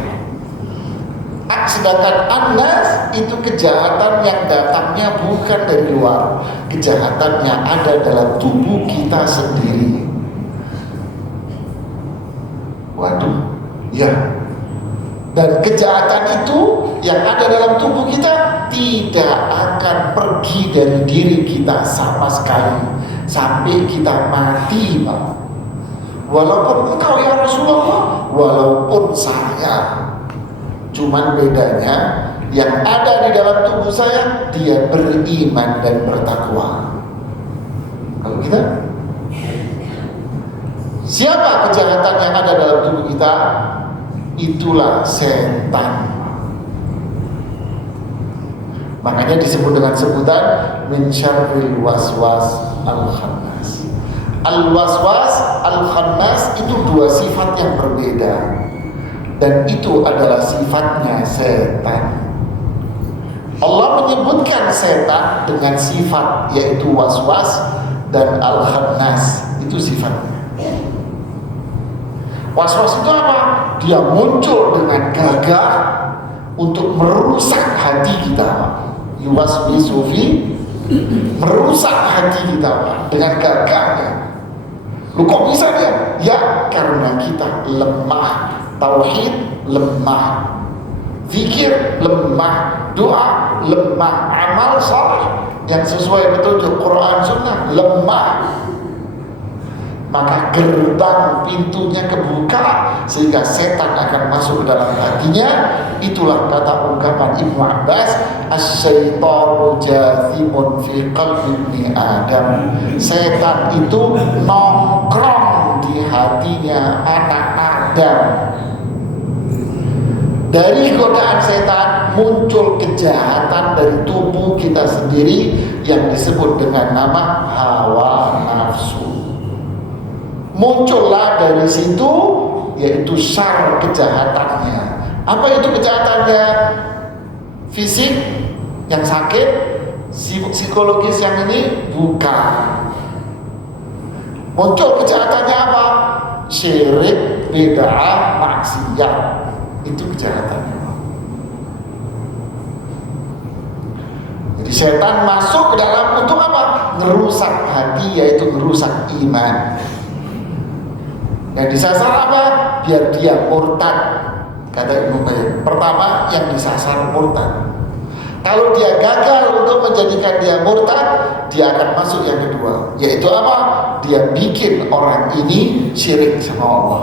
Sedangkan An-Nas itu kejahatan yang datangnya bukan dari luar, kejahatannya ada dalam tubuh kita sendiri. Waduh, ya. Dan kejahatan itu yang ada dalam tubuh kita tidak akan pergi dari diri kita sama sekali sampai kita mati, Pak. Walaupun engkau ya Rasulullah, walaupun saya, cuman bedanya yang ada di dalam tubuh saya, dia beriman dan bertakwa. Kalau kita, siapa kejahatan yang ada dalam tubuh kita? Itulah setan. Makanya disebut dengan sebutan min syarril waswas al-khannas. Al-waswas al-khannas itu dua sifat yang berbeda, dan itu adalah sifatnya setan. Allah menyebutkan setan dengan sifat, yaitu waswas, dan al-khannas itu sifatnya. Was-was itu apa? Dia muncul dengan gagah untuk merusak hati kita. Yuwaswisu fi, merusak hati kita dengan gagahnya. Lu kok bisa dia? Ya, karena kita lemah tauhid, lemah zikir, lemah doa, lemah amal saleh yang sesuai petunjuk Quran Sunnah, lemah. Maka gerbang pintunya kebuka sehingga setan akan masuk ke dalam hatinya. Itulah kata ungkapan Ibnu Abbas, asy-syaitanu jathimun fi qalbi ibni Adam. Setan itu nongkrong di hatinya anak Adam. Dari godaan setan muncul kejahatan dari tubuh kita sendiri yang disebut dengan nama hawa nafsu. Muncullah dari situ, yaitu syar kejahatannya. Apa itu kejahatannya? Fisik yang sakit, psikologis yang ini bukan. Muncul kejahatannya apa? Syirik, bid'ah, maksiat. Itu kejahatannya. Jadi setan masuk ke dalam untuk apa? Ngerusak hati, yaitu ngerusak iman. Yang disasar apa? Biar dia murtad. Kata Ibnu Qayyim, pertama yang disasar murtad. Kalau dia gagal untuk menjadikan dia murtad, dia akan masuk yang kedua, yaitu apa? Dia bikin orang ini syirik sama Allah.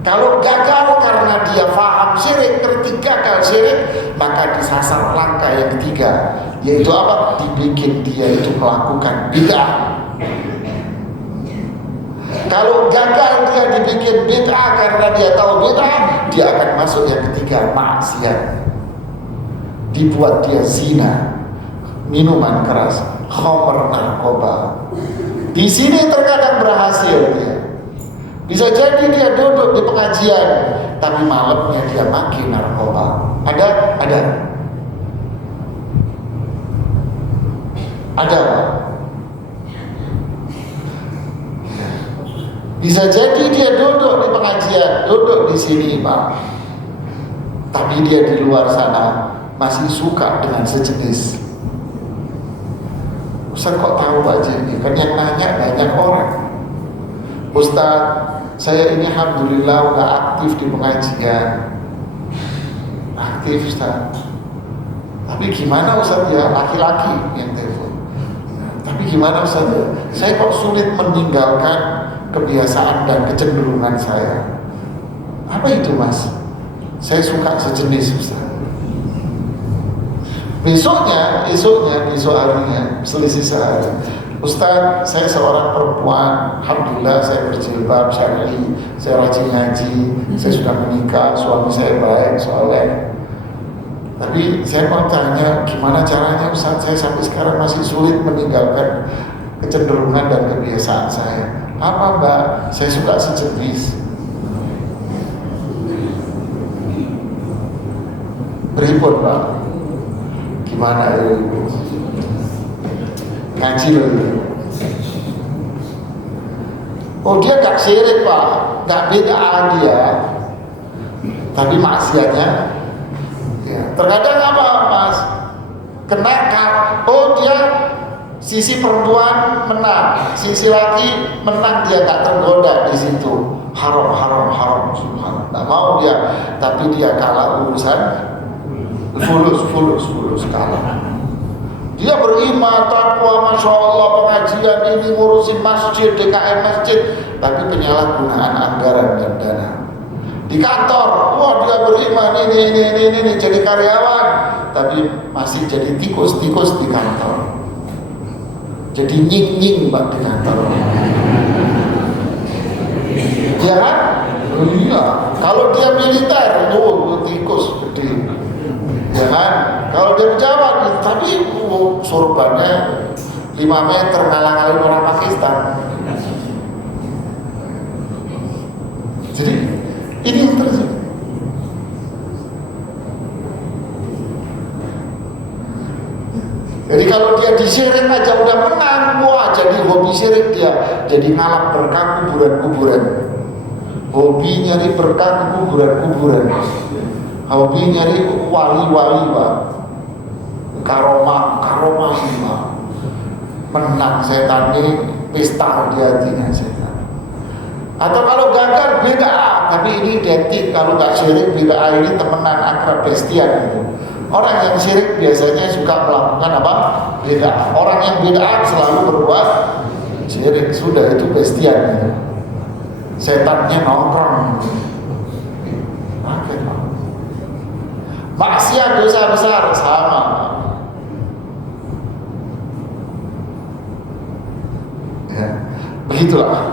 Kalau gagal karena dia faham syirik, ngerti gagal syirik, maka disasar langkah yang ketiga, yaitu apa? Dibikin dia itu melakukan bid'ah. Kalau gagal dia dibikin bid'ah karena dia tahu bid'ah, dia akan masuk yang ketiga, maksiat. Dibuat dia zina, minuman keras, khamr, narkoba. Di sini terkadang berhasil dia. Bisa jadi dia duduk di pengajian, tapi malamnya dia makin narkoba. Ada. Bisa jadi dia duduk di pengajian, duduk di sini Pak, tapi dia di luar sana masih suka dengan sejenis. Ustaz kok tahu aja ini? Kan yang nanya banyak orang. Ustaz, saya ini alhamdulillah udah aktif di pengajian. Aktif Ustaz. Tapi gimana Ustaz ya, laki-laki yang telepon. Tapi gimana Ustaz ya? Saya kok sulit meninggalkan kebiasaan dan kecenderungan saya. Apa itu Mas? Saya suka sejenis Ustaz. Besok harinya, selisih sehari. Ustaz, saya seorang perempuan, alhamdulillah saya berjilbab syar'i, saya rajin ngaji, saya sudah menikah, suami saya baik, soleh. Tapi saya mau tanya, gimana caranya Ustaz, saya sampai sekarang masih sulit meninggalkan kecenderungan dan kebiasaan saya. Apa Mbak? Saya suka sejenis. Beripun Pak? Gimana itu? Ngaji loh. Oh dia gak syirik Pak, gak beda dia, tapi maksiatnya ya. Terkadang apa Mas? Kena oh dia sisi perempuan menang, sisi laki menang, dia gak tergoda di situ. Haram, subhanallah. Gak mau dia, tapi dia kalah urusan fulus kalah. Dia beriman, takwa, masya Allah, pengajian ini ngurusin masjid, DKM masjid, tapi penyalahgunaan anggaran dan dana. Di kantor, wah dia beriman ini jadi karyawan, tapi masih jadi tikus di kantor. Jadi nying Pak di kantor. Iya kan? Oh, iya. Kalau dia militer, tuh tikus gede. Ya kan? Kalau dia pejabat, tapi sorbannya 5 meter ngalang-ngalin orang Pakistan. Jadi ini yang terjadi. Jadi kalau dia disirik aja udah menang, wah jadi hobi sirik dia, jadi ngalap berkah kuburan-kuburan. Hobi nyari berkah kuburan-kuburan. Hobi nyari wali-wali Pak, karomah Pak. Menang setan ini, pesta di hatinya setan. Atau kalau gagal beda, tapi ini identik. Kalau gak syirik beda ini temenan akrab bestian gitu. Orang yang syirik biasanya suka melakukan apa? Beda. Orang yang beda selalu berbuat syirik, sudah itu bestian gitu. Setannya nongkrong gitu. Maksiat dosa besar sama. Ya, begitulah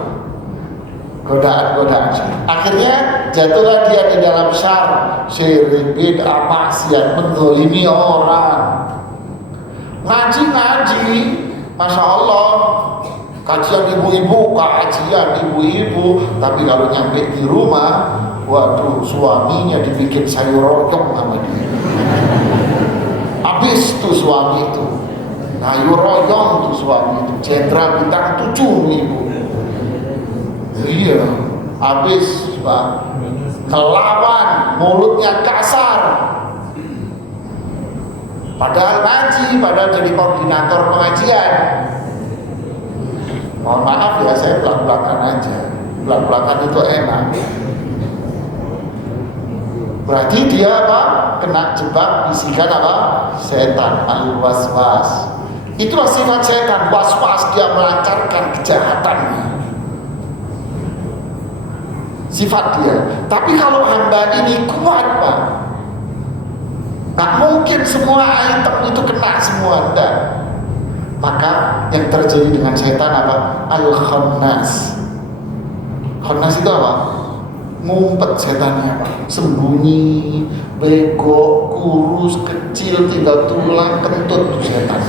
godaan-godaan. Akhirnya jatuhlah dia di dalam syar, syirik, bid'ah, maksiat, menzalimi orang. Ngaji, masya Allah, kajian ibu-ibu, tapi kalau nyampe di rumah, waduh, suaminya dibikin sayur royong sama dia. Habis tuh suami itu. Sayur royong tuh suami itu. Jenderal bintang 7 ibu. Iya, habis Pak. Kelawan, mulutnya kasar. Padahal ngaji, padahal jadi koordinator pengajian. Mohon maaf ya, saya belak-belakan aja. Belak-belakan itu enak. Berarti dia apa? Kena jebak bisikan apa? Setan, al-waswas. Itulah sifat setan, was-was, dia melancarkan kejahatannya. Sifat dia. Tapi kalau hamba ini kuat Pak, gak mungkin semua item itu kena semua, enggak. Maka yang terjadi dengan setan apa? Al-khannas. Khannas itu apa? Ngumpet setannya Pak, sembunyi, bego, kurus, kecil, tinggal tulang, kentut tuh setan.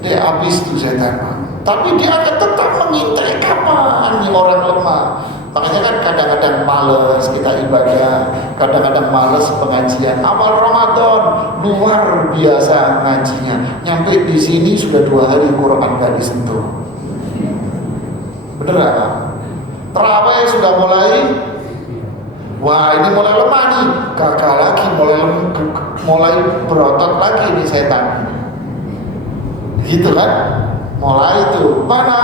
Dia habis tuh setan Pak. Tapi dia akan tetap mengintai kapan nih orang lemah. Makanya kan kadang-kadang males kita ibadah, kadang-kadang males pengajian. Awal Ramadan luar biasa ngajinya, nyampe di sini sudah 2 hari Quran gak disentuh. Bener gak? Terawih sudah mulai, wah ini mulai lemah nih, gagal lagi, mulai berotot lagi nih setan. Gitu kan? Mulai itu mana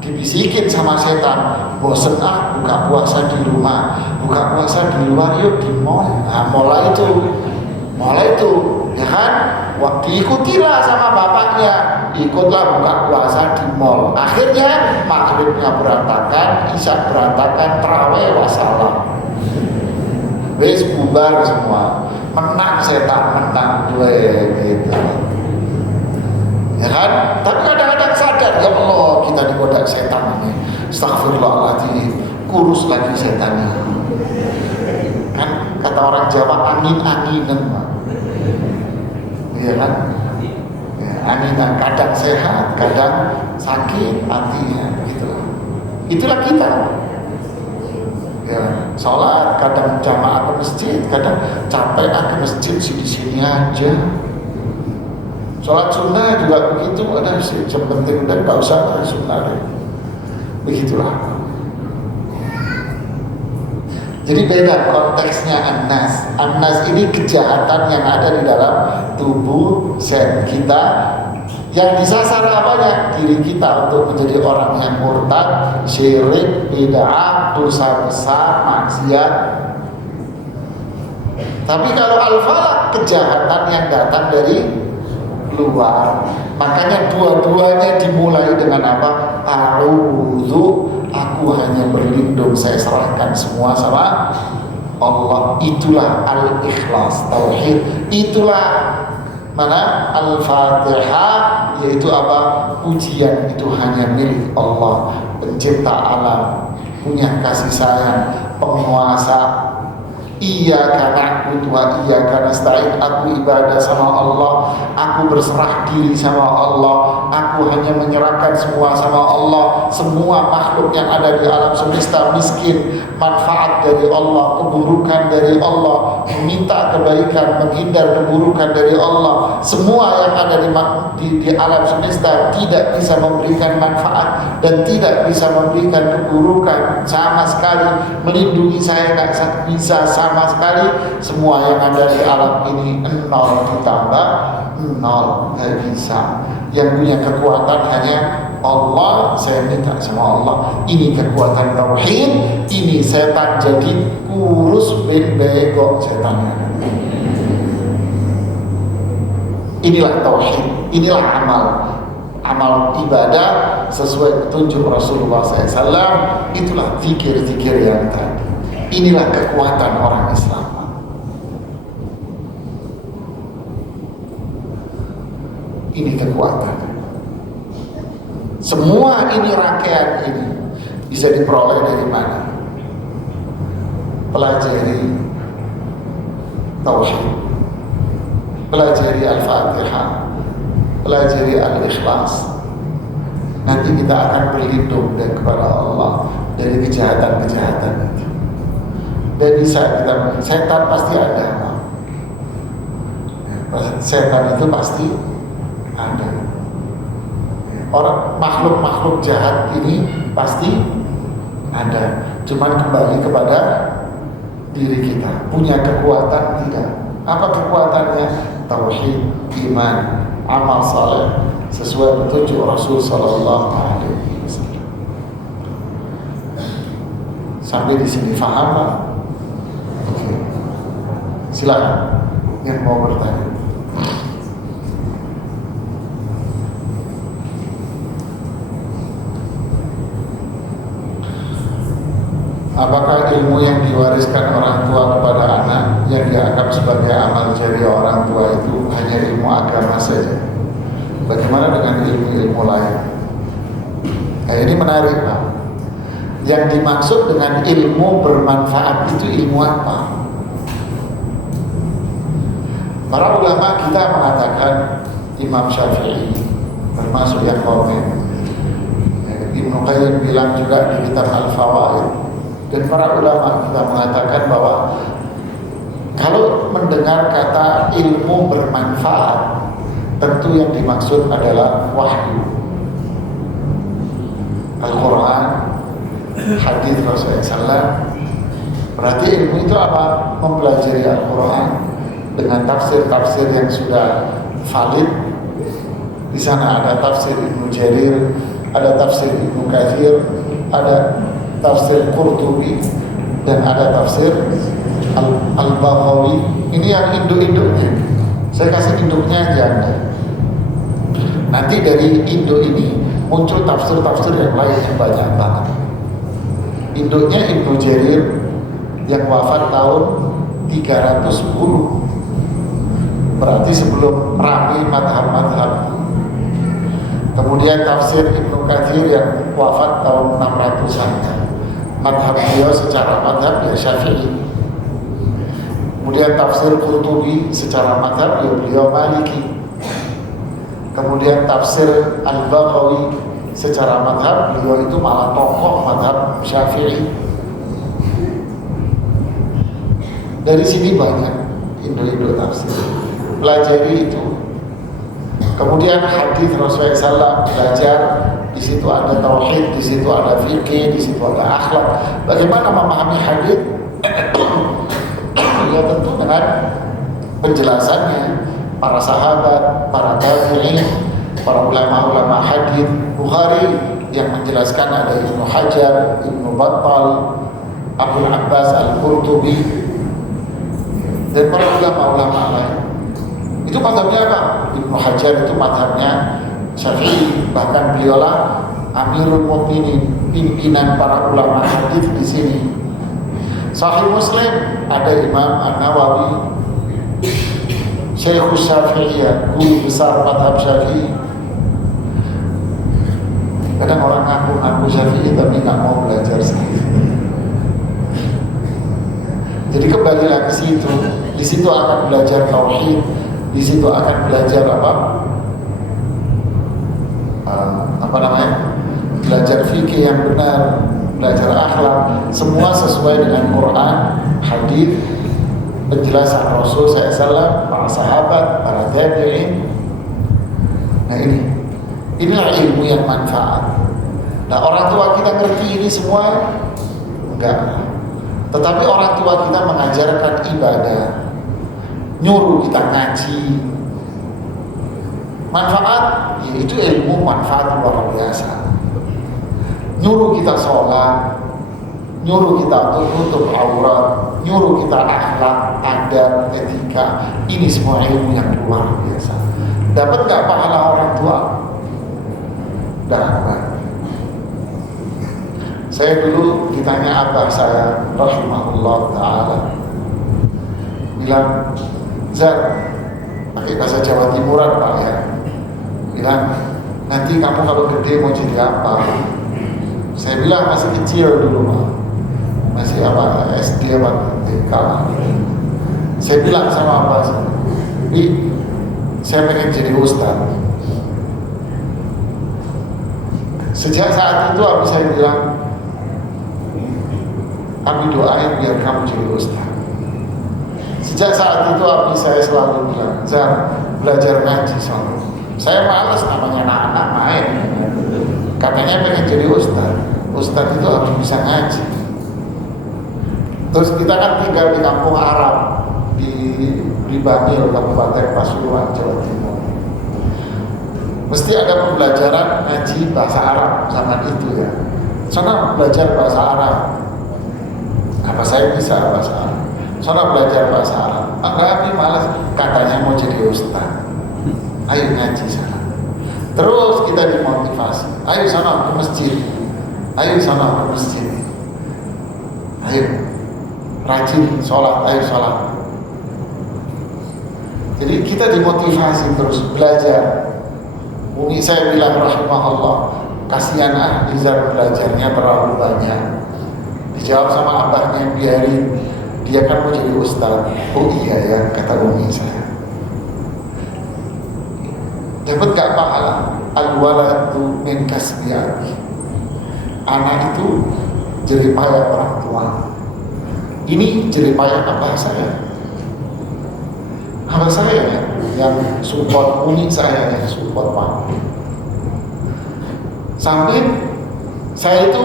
dibisikin sama setan, bosen buka puasa di rumah, buka puasa di luar yuk di mall. Nah, mulai itu ya kan, waktu ikutilah sama bapaknya, ikutlah buka puasa di mall. Akhirnya maghribnya berantakan, isya berantakan, terawih wassalam, wes bubar semua, menang setan, menang gue gitu. Ya kan? Tapi kadang-kadang sadar, ya Allah kita digoda setan ini, astagfirullahaladzim, kurus lagi setannya. Kan kata orang Jawa, angin-anginan, iya kan? Ya, anginan, kadang sehat, kadang sakit hatinya, gitu. Itulah kita. Ya, sholat kadang jamaah ke masjid, kadang capek ke masjid, sini-sini aja. Sholat sunnah juga begitu, ada yang penting udah nggak usah sunnah deh. Begitulah. Jadi beda konteksnya An-Nas. An-Nas ini kejahatan yang ada di dalam tubuh kita, yang disasar apanya? Diri kita untuk menjadi orang yang murtad, syirik, bid'ah, dosa besar, maksiat. Tapi kalau al-falaq, kejahatan yang datang dari luar. Makanya dua-duanya dimulai dengan apa? A'udzu, aku hanya berlindung, saya serahkan semua sama Allah. Itulah al-ikhlas, tauhid. Itulah mana? Al-Fatihah, yaitu apa? Pujian itu hanya milik Allah, pencipta alam, punya kasih sayang, penguasa. Iyyaka na'budu wa iyyaka nasta'in. Aku ibadah sama Allah, aku berserah diri sama Allah, aku hanya menyerahkan semua sama Allah. Semua makhluk yang ada di alam semesta miskin, manfaat dari Allah, keburukan dari Allah, meminta kebaikan, menghindar keburukan dari Allah. Semua yang ada di alam semesta tidak bisa memberikan manfaat dan tidak bisa memberikan keburukan sama sekali. Melindungi saya nggak bisa sama sekali. Semua yang ada di alam ini nol ditambah nol, nggak bisa. Yang punya kekuatan hanya Allah. Saya minta sama Allah, ini kekuatan tauhid. Ini setan jadi kurus bego setannya. Inilah tauhid, inilah amal ibadah sesuai petunjuk Rasulullah SAW. Itulah zikir-zikir yang tadi. Inilah kekuatan orang Islam. Ini kekuatan. Semua ini rangkaian ini bisa diperoleh dari mana? Pelajari tauhid, pelajari al-Fatihah, pelajari al-Ikhlas. Nanti kita akan berlindung kepada Allah dari kejahatan-kejahatan itu. Dan bisa kita, setan pasti ada. Setan itu pasti ada. Orang makhluk-makhluk jahat ini pasti ada. Cuman kembali kepada diri kita. Punya kekuatan tidak? Apa kekuatannya? Tauhid, iman, amal saleh sesuai petunjuk Rasul sallallahu alaihi wasallam. Sampai di sini paham Pak? Oke. Silakan yang mau bertanya. Apakah ilmu yang diwariskan orang tua kepada anak yang dianggap sebagai amal jariah orang tua itu hanya ilmu agama saja? Bagaimana dengan ilmu-ilmu lain? Nah, ini menarik Pak. Yang dimaksud dengan ilmu bermanfaat itu ilmu apa? Para ulama kita mengatakan, Imam Syafi'i termasuk yang komen, Ibnu Qayyim bilang juga di kitab Al-Fawaid. Dan para ulama kita mengatakan bahwa kalau mendengar kata ilmu bermanfaat, tentu yang dimaksud adalah wahyu, Al-Quran, hadis Rasulullah SAW. Berarti ilmu itu apa? Mempelajari Al-Quran dengan tafsir-tafsir yang sudah valid. Di sana ada tafsir Ibnu Jarir, ada tafsir Ibnu Katsir, ada tafsir Qurtubi, dan ada tafsir Al-Baghawi. Ini yang induk-induknya. Saya kasih induknya aja Anda. Nanti dari induk ini muncul tafsir-tafsir yang lain yang banyak banget. Induknya Ibnu Jarir yang wafat tahun 310. Berarti sebelum rame madhab-madhab. Kemudian tafsir Ibnu Katsir yang wafat tahun 600-an. Madhab beliau secara madhab ya Syafi'i. Kemudian tafsir Qurtubi secara madhab ya beliau Maliki. Kemudian tafsir Al-Baghawi secara madhab beliau itu malah tokoh madhab Syafi'i. Dari sini banyak induk-induk tafsir. Pelajari itu. Kemudian hadis Rasulullah SAW, belajar. Di situ ada tauhid, di situ ada fikih, di situ ada akhlak. Bagaimana memahami hadis? Ya tentu dengan penjelasannya para sahabat, para tabi'in, para ulama-ulama hadis. Bukhari yang menjelaskan ada Ibnu Hajar, Ibnu Battal, Abul Abbas Al-Qurtubi, dan para ulama-ulama lain. Itu mazhabnya apa? Ibnu Hajar itu mazhabnya Syafi'i, bahkan beliaulah Amirul Mukminin, pimpinan para ulama hadis di sini. Sahih Muslim ada Imam An-Nawawi, Syekhus Syafi'iyah, guru besar mazhab Syafi'i. Kadang orang ngaku Syafi'i tapi nggak mau belajar sendiri. Jadi kembali lagi ke situ. Di situ akan belajar tauhid, di situ akan belajar belajar fikih yang benar, belajar akhlak, semua sesuai dengan Quran, hadis, penjelasan Rasul SAW, para sahabat, para tabi'in. Nah inilah ilmu yang manfaat. Nah orang tua kita ngerti ini semua? Enggak. Tetapi orang tua kita mengajarkan ibadah, nyuruh kita ngaji. Manfaat, yaitu ilmu manfaat luar biasa. Nyuruh kita sholat, nyuruh kita untuk tutup aurat, nyuruh kita akhlak, adat, etika. Ini semua ilmu yang luar biasa. Dapat gak pahala orang tua? Dapat. Saya dulu ditanya abah saya, rahimahullah ta'ala, bilang, Zar, pakai bahasa Jawa Timuran Pak ya, bilang, nanti kamu kalau gede mau jadi apa? Saya bilang masih kecil dulu Pak, masih SD TK. Saya bilang sama abah saya pengen jadi ustaz. Sejak saat itu abah saya bilang, Abi doain biar kamu jadi ustaz. Sejak saat itu Abi saya selalu bilang, Zar, belajar ngaji selalu. Saya malas namanya anak-anak main. Katanya pengen jadi ustaz. Ustaz itu harus bisa ngaji. Terus kita kan tinggal di kampung Arab di Bangil, Kabupaten Pasuruan, Jawa Timur. Mesti ada pembelajaran ngaji bahasa Arab zaman itu ya. Sana belajar bahasa Arab. Apa saya bisa bahasa Arab? Sana belajar bahasa Arab. Abi malas, katanya mau jadi ustaz. Ayo ngaji sana. Terus kita dimotivasi. Ayo sana ke masjid. Ayo sana ke masjid. Ayo rajin sholat, ayo sholat. Jadi kita dimotivasi terus belajar. Umi saya bilang rahimahullah, kasihan Izar belajarnya terlalu banyak. Dijawab sama abahnya, biarin, dia kan mau jadi ustaz. Oh iya ya, kata umi saya. Dapat gak pahala? Al-waladu min kasbi abi. Anak itu jeripaya orang tua. Ini jeripaya abah saya. Abah saya yang support, umi saya yang support Pak. Sampai saya itu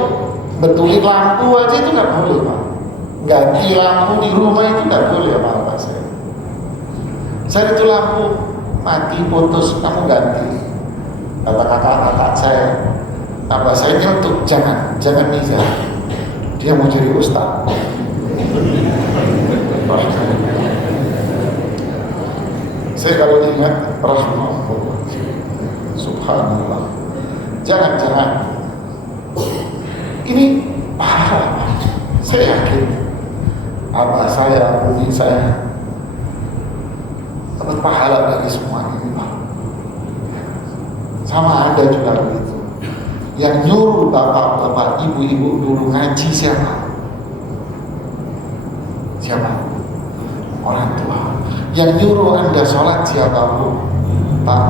Betulin lampu aja itu nggak boleh Pak. Ganti lampu di rumah itu nggak boleh Pak saya. Saya itu lampu mati putus, kamu ganti. Kata kakak-kakak saya, abah saya nyeletuk, jangan Niza. Dia mau jadi ustaz. Saya kalau ingat Rasulullah, subhanallah, jangan. Ini pahala. Saya yakin abah saya, bumi saya dapat pahala dari semua ini Pak. Sama ada juga begitu. Yang nyuruh bapak-bapak, ibu-ibu dulu ngaji siapa? Orang tua. Yang nyuruh Anda sholat siapa Bu? Pak,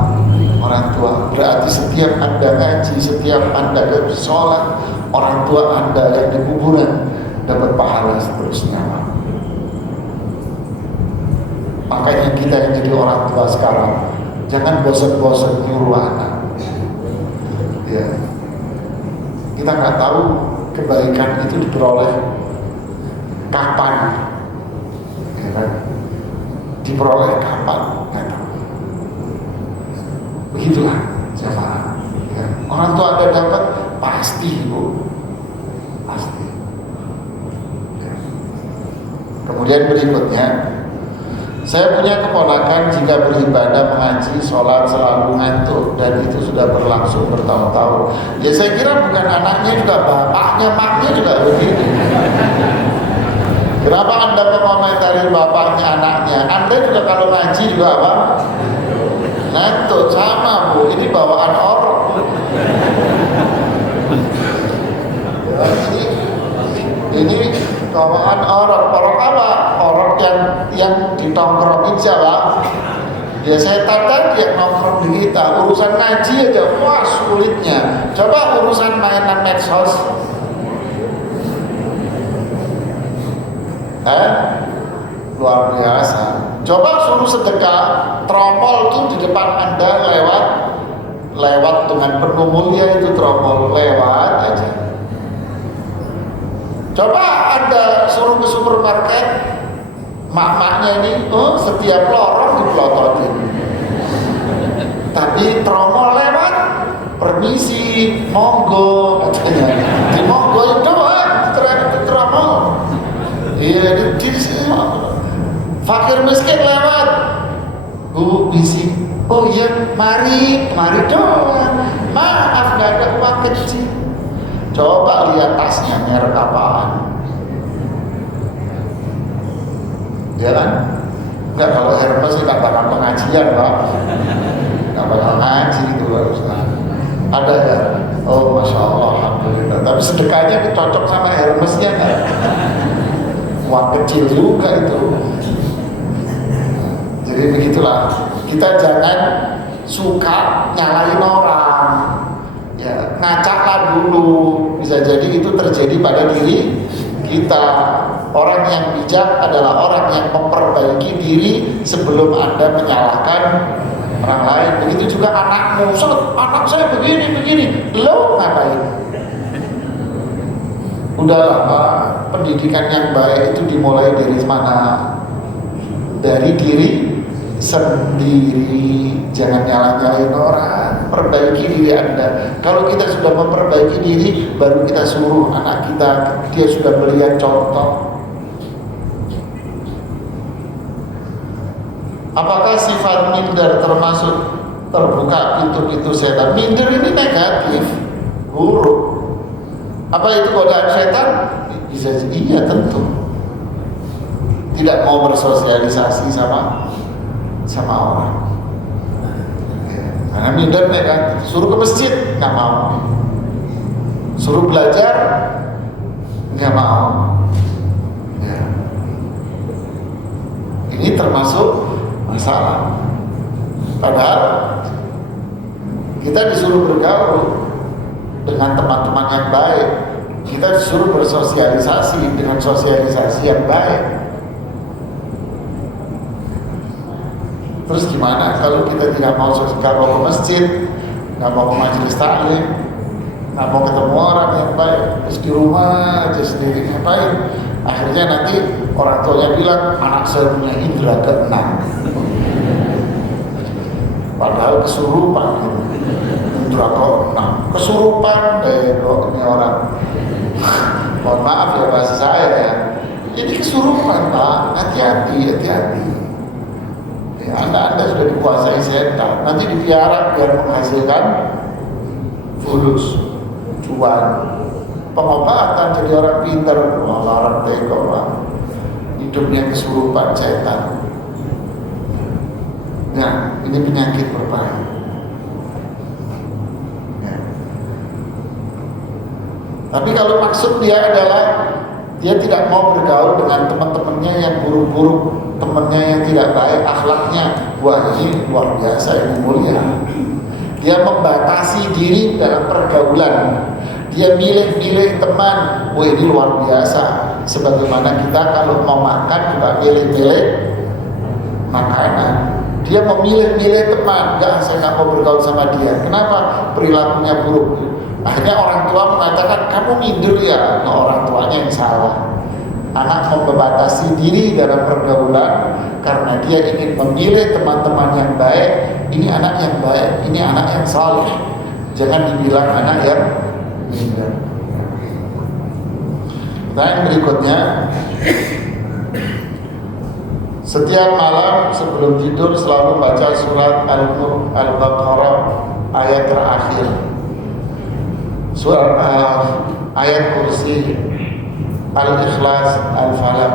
orang tua. Berarti setiap Anda ngaji, setiap Anda sholat, orang tua Anda yang di kuburan dapat pahala seterusnya Pak. Makanya kita yang jadi orang tua sekarang, jangan bosan-bosan nyuruh anak. Ya. Kita nggak tahu kebaikan itu diperoleh kapan, ya kan? Diperoleh kapan, nggak tahu. Begitulah jamaah. Ya. Orang tua Anda dapat pasti Bu, pasti. Ya. Kemudian berikutnya, saya punya keponakan jika beribadah, mengaji, sholat selalu ngantuk dan itu sudah berlangsung bertahun-tahun. Ya saya kira bukan anaknya juga, bapaknya, maknya juga begitu. Kenapa Anda mengomentari bapaknya, anaknya? Anda juga kalau ngaji juga apa? Ngantuk, sama Bu, ini bawaan orok. Ini bawaan orok apa? Orok yang ditongkrongin siapa? Ya saya tadi yang nongkrong di kita. Urusan ngaji aja, wah sulitnya. Coba urusan mainan medsos. Luar biasa. Coba suruh sedekah, tromol tuh di depan Anda lewat dengan penuh mulia itu tromol lewat aja. Coba Anda suruh ke supermarket, mak-maknya ini setiap lorong dipelototin. Tapi tromol lewat, permisi, monggo katanya. Di monggo itu tromol. Iya, di fakir miskin lewat. Bu, bisi. Oh iya, mari doang. Maaf, nggak ada uang kecil. Coba lihat tasnya, merek apaan? Ya kan? Enggak, kalau Hermes nggak bakal pengajian Pak. Nggak bakal ngaji itu harusnya. Ada ya? Oh Masya Allah, Alhamdulillah. Tapi sedekahnya cocok sama Hermesnya nggak? Uang kecil juga itu. Jadi begitulah. Kita jangan suka nyalain orang. Ya, ngacaklah dulu. Bisa jadi itu terjadi pada diri kita. Orang yang bijak adalah orang yang memperbaiki diri sebelum Anda menyalahkan orang lain. Begitu juga anakmu. Anak saya begini. Lo ngapain? Udahlah Pak, pendidikan yang baik itu dimulai dari mana? Dari diri sendiri. Jangan nyalahin orang. Perbaiki diri Anda. Kalau kita sudah memperbaiki diri, baru kita suruh anak kita, dia sudah melihat contoh. Apakah sifat minder termasuk terbuka pintu-pintu setan? Minder ini negatif, buruk. Apa itu godaan setan? Bisa, iya tentu. Tidak mau bersosialisasi sama orang. Karena minder negatif. Suruh ke masjid, nggak mau. Suruh belajar, nggak mau. Ya. Ini termasuk masalah. Padahal kita disuruh bergaul dengan teman-teman yang baik. Kita disuruh bersosialisasi dengan sosialisasi yang baik. Terus gimana kalau kita tidak mau ke masjid, nggak mau ke majelis taklim, Nah, mau ketemu orang yang baik, terus di rumah aja sendiri ngapain? Akhirnya nanti orang tuanya bilang anak saya punya indera keenam, padahal kesurupan. Indera keenam, kesurupan ini orang. Mohon maaf ya bahasa saya ya. Ini kesurupan Pak, hati-hati. Anda sudah dikuasai setan, nanti dipiara biar menghasilkan fulus, cuan, pengobatan jadi orang pintar, orang teko Pak. Hidupnya kesurupan setan. Nah, ini penyakit berbahaya. Ya. Tapi kalau maksud dia adalah dia tidak mau bergaul dengan teman-temannya yang buruk-buruk, temannya yang tidak baik akhlaknya, wah ini luar biasa, ini mulia. Dia membatasi diri dalam pergaulan. Dia milih-milih teman, wah ini luar biasa. Sebagaimana kita kalau mau makan juga milih-milih makanan. Dia memilih-milih teman, enggak, saya nggak mau bergaul sama dia. Kenapa? Perilakunya buruk. Akhirnya orang tua mengatakan, kamu minder ya. Nah, orang tuanya yang salah. Anak membatasi diri dalam pergaulan karena dia ingin memilih teman-teman yang baik. Ini anak yang baik, ini anak yang saleh. Jangan dibilang anak yang minder. Yang berikutnya, setiap malam sebelum tidur selalu baca surat Al-Baqarah ayat terakhir, surat ayat kursi, Al-Ikhlas, Al-Falaq.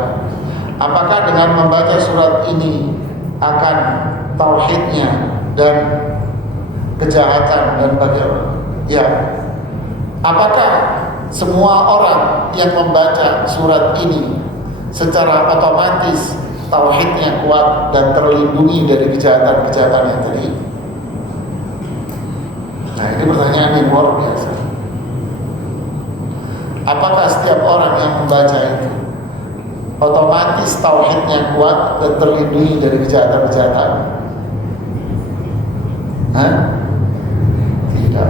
Apakah dengan membaca surat ini akan tauhidnya dan kejahatan dan bagaimana? Ya. Apakah semua orang yang membaca surat ini secara otomatis tauhidnya kuat dan terlindungi dari kejahatan-kejahatan yang tadi? Nah, ini pertanyaan yang luar biasa. Apakah setiap orang yang membaca itu otomatis tauhidnya kuat dan terlindungi dari kejahatan-kejahatan? Tidak.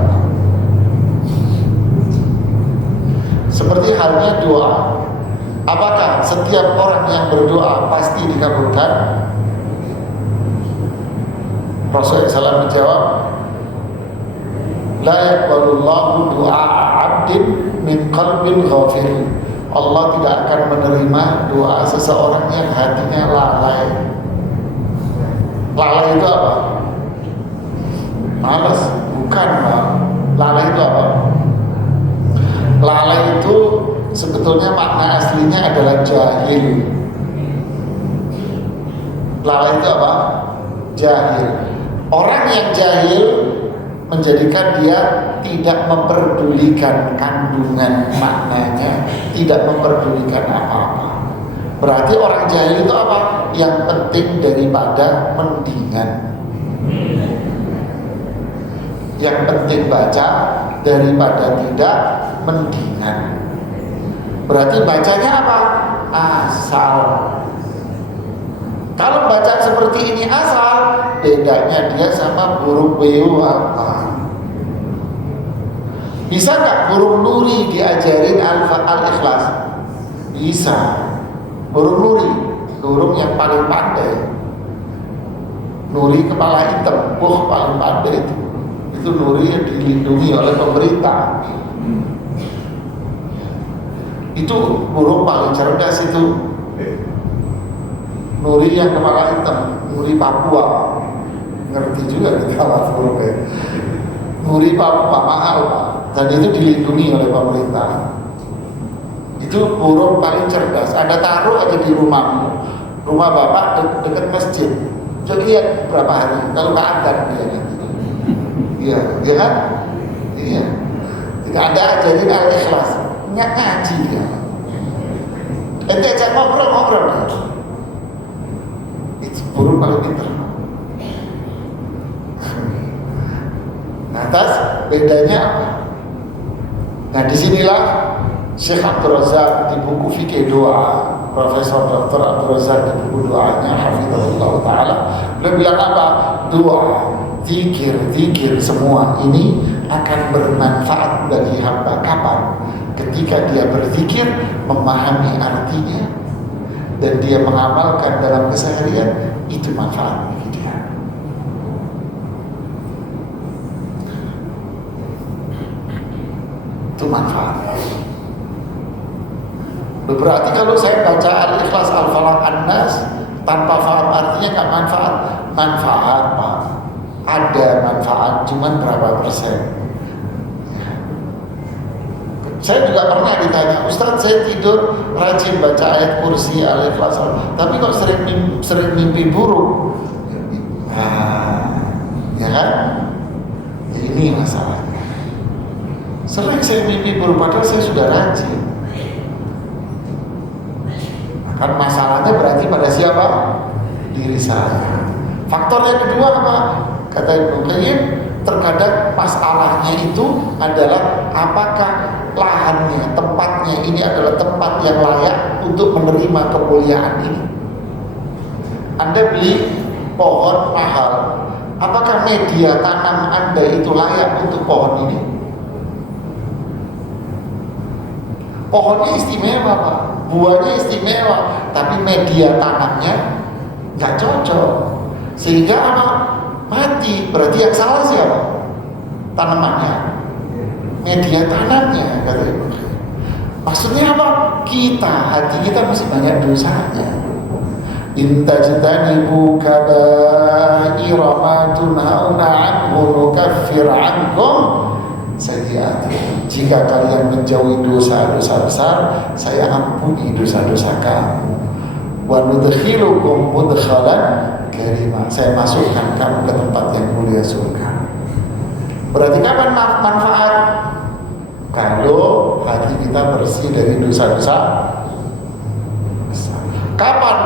Seperti halnya doa. Apakah setiap orang yang berdoa pasti dikabulkan? Rasulullah SAW menjawab, la yaqbalullahu du'a 'abdin min qalbin ghafir. Allah tidak akan menerima doa seseorang yang hatinya lalai. Lalai itu apa? Malas? Bukan, Pak. Lalai itu apa? Lalai itu sebetulnya makna aslinya adalah jahil. Lalai itu apa? Jahil. Orang yang jahil menjadikan dia tidak memperdulikan kandungan maknanya, tidak memperdulikan apa-apa. Berarti orang jahil itu apa? Yang penting daripada mendingan. Yang penting baca daripada tidak mendingan. Berarti bacanya apa? Asal. Kalau baca seperti ini asal, bedanya dia sama burung beo apa? Bisa nggak burung nuri diajarin Al-Ikhlas? Bisa. Burung nuri, burung yang paling pandai. Nuri kepala hitam, paling pandai itu. Itu nuri yang dilindungi oleh pemerintah. Itu burung paling cerdas itu. Nuri yang kepala hitam, nuri Papua. Ngerti juga kita burung ya. Nuri Papua mahal Pak, dan itu dilindungi oleh pemerintah. Itu burung paling cerdas. Ada taruh aja di rumahmu. Rumah bapak dekat masjid. Coba lihat berapa hari. Kalau nggak ada dia nanti. Iya, iya kan? Iya. Tidak ada ajarin Al-Ikhlas. Nggak ngaji dia. Ente ajak ngobrol. Itu burung paling pintar. Nah, atas bedanya apa? Nah, disinilah Syekh Abdul Razak di buku Fikih Doa, Profesor Dr. Abdul Razak di buku doanya Hafizahullah Ta'ala, beliau bilang apa? Doa, zikir semua ini akan bermanfaat bagi hamba kapan? Ketika dia berzikir, memahami artinya, dan dia mengamalkan dalam keseharian, itu manfaat bagi dia. Itu manfaat. Berarti kalau saya baca Al-Ikhlas, Al-Falaq, An-Nas tanpa paham artinya nggak manfaat. Manfaat, Pak. Ada manfaat, cuman berapa persen? Saya juga pernah ditanya, Ustadz saya tidur rajin baca ayat kursi, Al-Ikhlas, tapi kok sering mimpi buruk. Ya kan? Ini masalahnya. Sering saya mimpi buruk padahal saya sudah rajin. Kan masalahnya berarti pada siapa? Diri saya. Faktor yang kedua apa? Kata Ibnu Qayyim, terkadang masalahnya itu adalah apakah lahannya, tempatnya ini adalah tempat yang layak untuk menerima kemuliaan ini. Anda beli pohon mahal, apakah media tanam Anda itu layak untuk pohon ini? Pohonnya istimewa, Pak, buahnya istimewa, tapi media tanamnya nggak cocok, sehingga apa? Mati. Berarti yang salah siapa? Tanamannya, media tanamnya, kata Ibu. Maksudnya apa? Kita, hati kita masih banyak dosanya. In tajtanibu kaba'ira ma tunhauna anhu nukaffir ankum sayyi'atikum. Jika kalian menjauhi dosa-dosa besar, saya ampuni dosa-dosa kamu. Wa nudkhilukum mudkhalan karima. Saya masukkan kamu ke tempat yang mulia, surga. Berarti kapan manfaat? Kalau hati kita bersih dari dosa-dosa besar. Kapan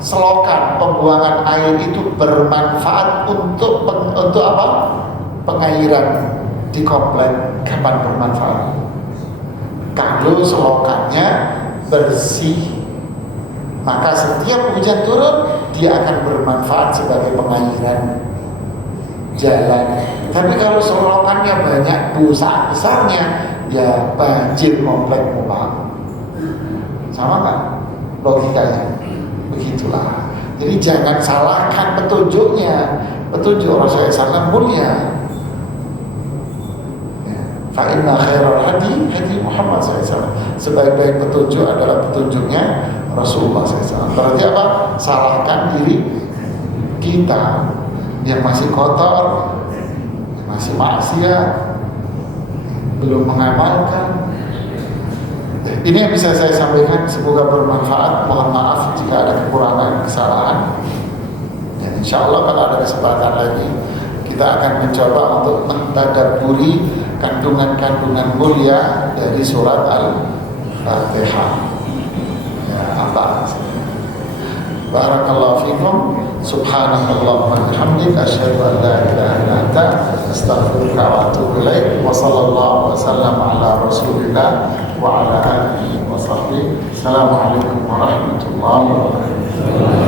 selokan pembuangan air itu bermanfaat untuk apa? Pengairan di komplek. Kapan bermanfaat? Kalau selokannya bersih, maka setiap hujan turun dia akan bermanfaat sebagai pengairan jalan. Tapi kalau selokannya banyak dosa besarnya, ya banjir komplek Mubang. Sama kan logikanya? Begitulah. Jadi jangan salahkan petunjuknya. Petunjuk Rasulullah SAW mulia. Fa inna khairal hadi hadi Muhammad SAW. Sebaik-baik petunjuk adalah petunjuknya Rasulullah SAW. Berarti apa? Salahkan diri kita yang masih kotor, yang masih maksiat, belum mengamalkan. Ini yang bisa saya sampaikan. Semoga bermanfaat. Mohon maaf jika ada kekurangan, kesalahan. Dan insya Allah kalau ada kesempatan lagi, kita akan mencoba untuk mentadabburi kandungan-kandungan mulia dari surat Al-Fatihah. Ya, apa? Barakallahu fikum. Subhanakallahumma bihamdika asyhadu an la ilaha illa anta astaghfiruka wa atubu ilaik. Wa sallallahu wasallam ala Rasulillah wa ala alihi wa sahbihi. Assalamualaikum warahmatullahi wabarakatuh.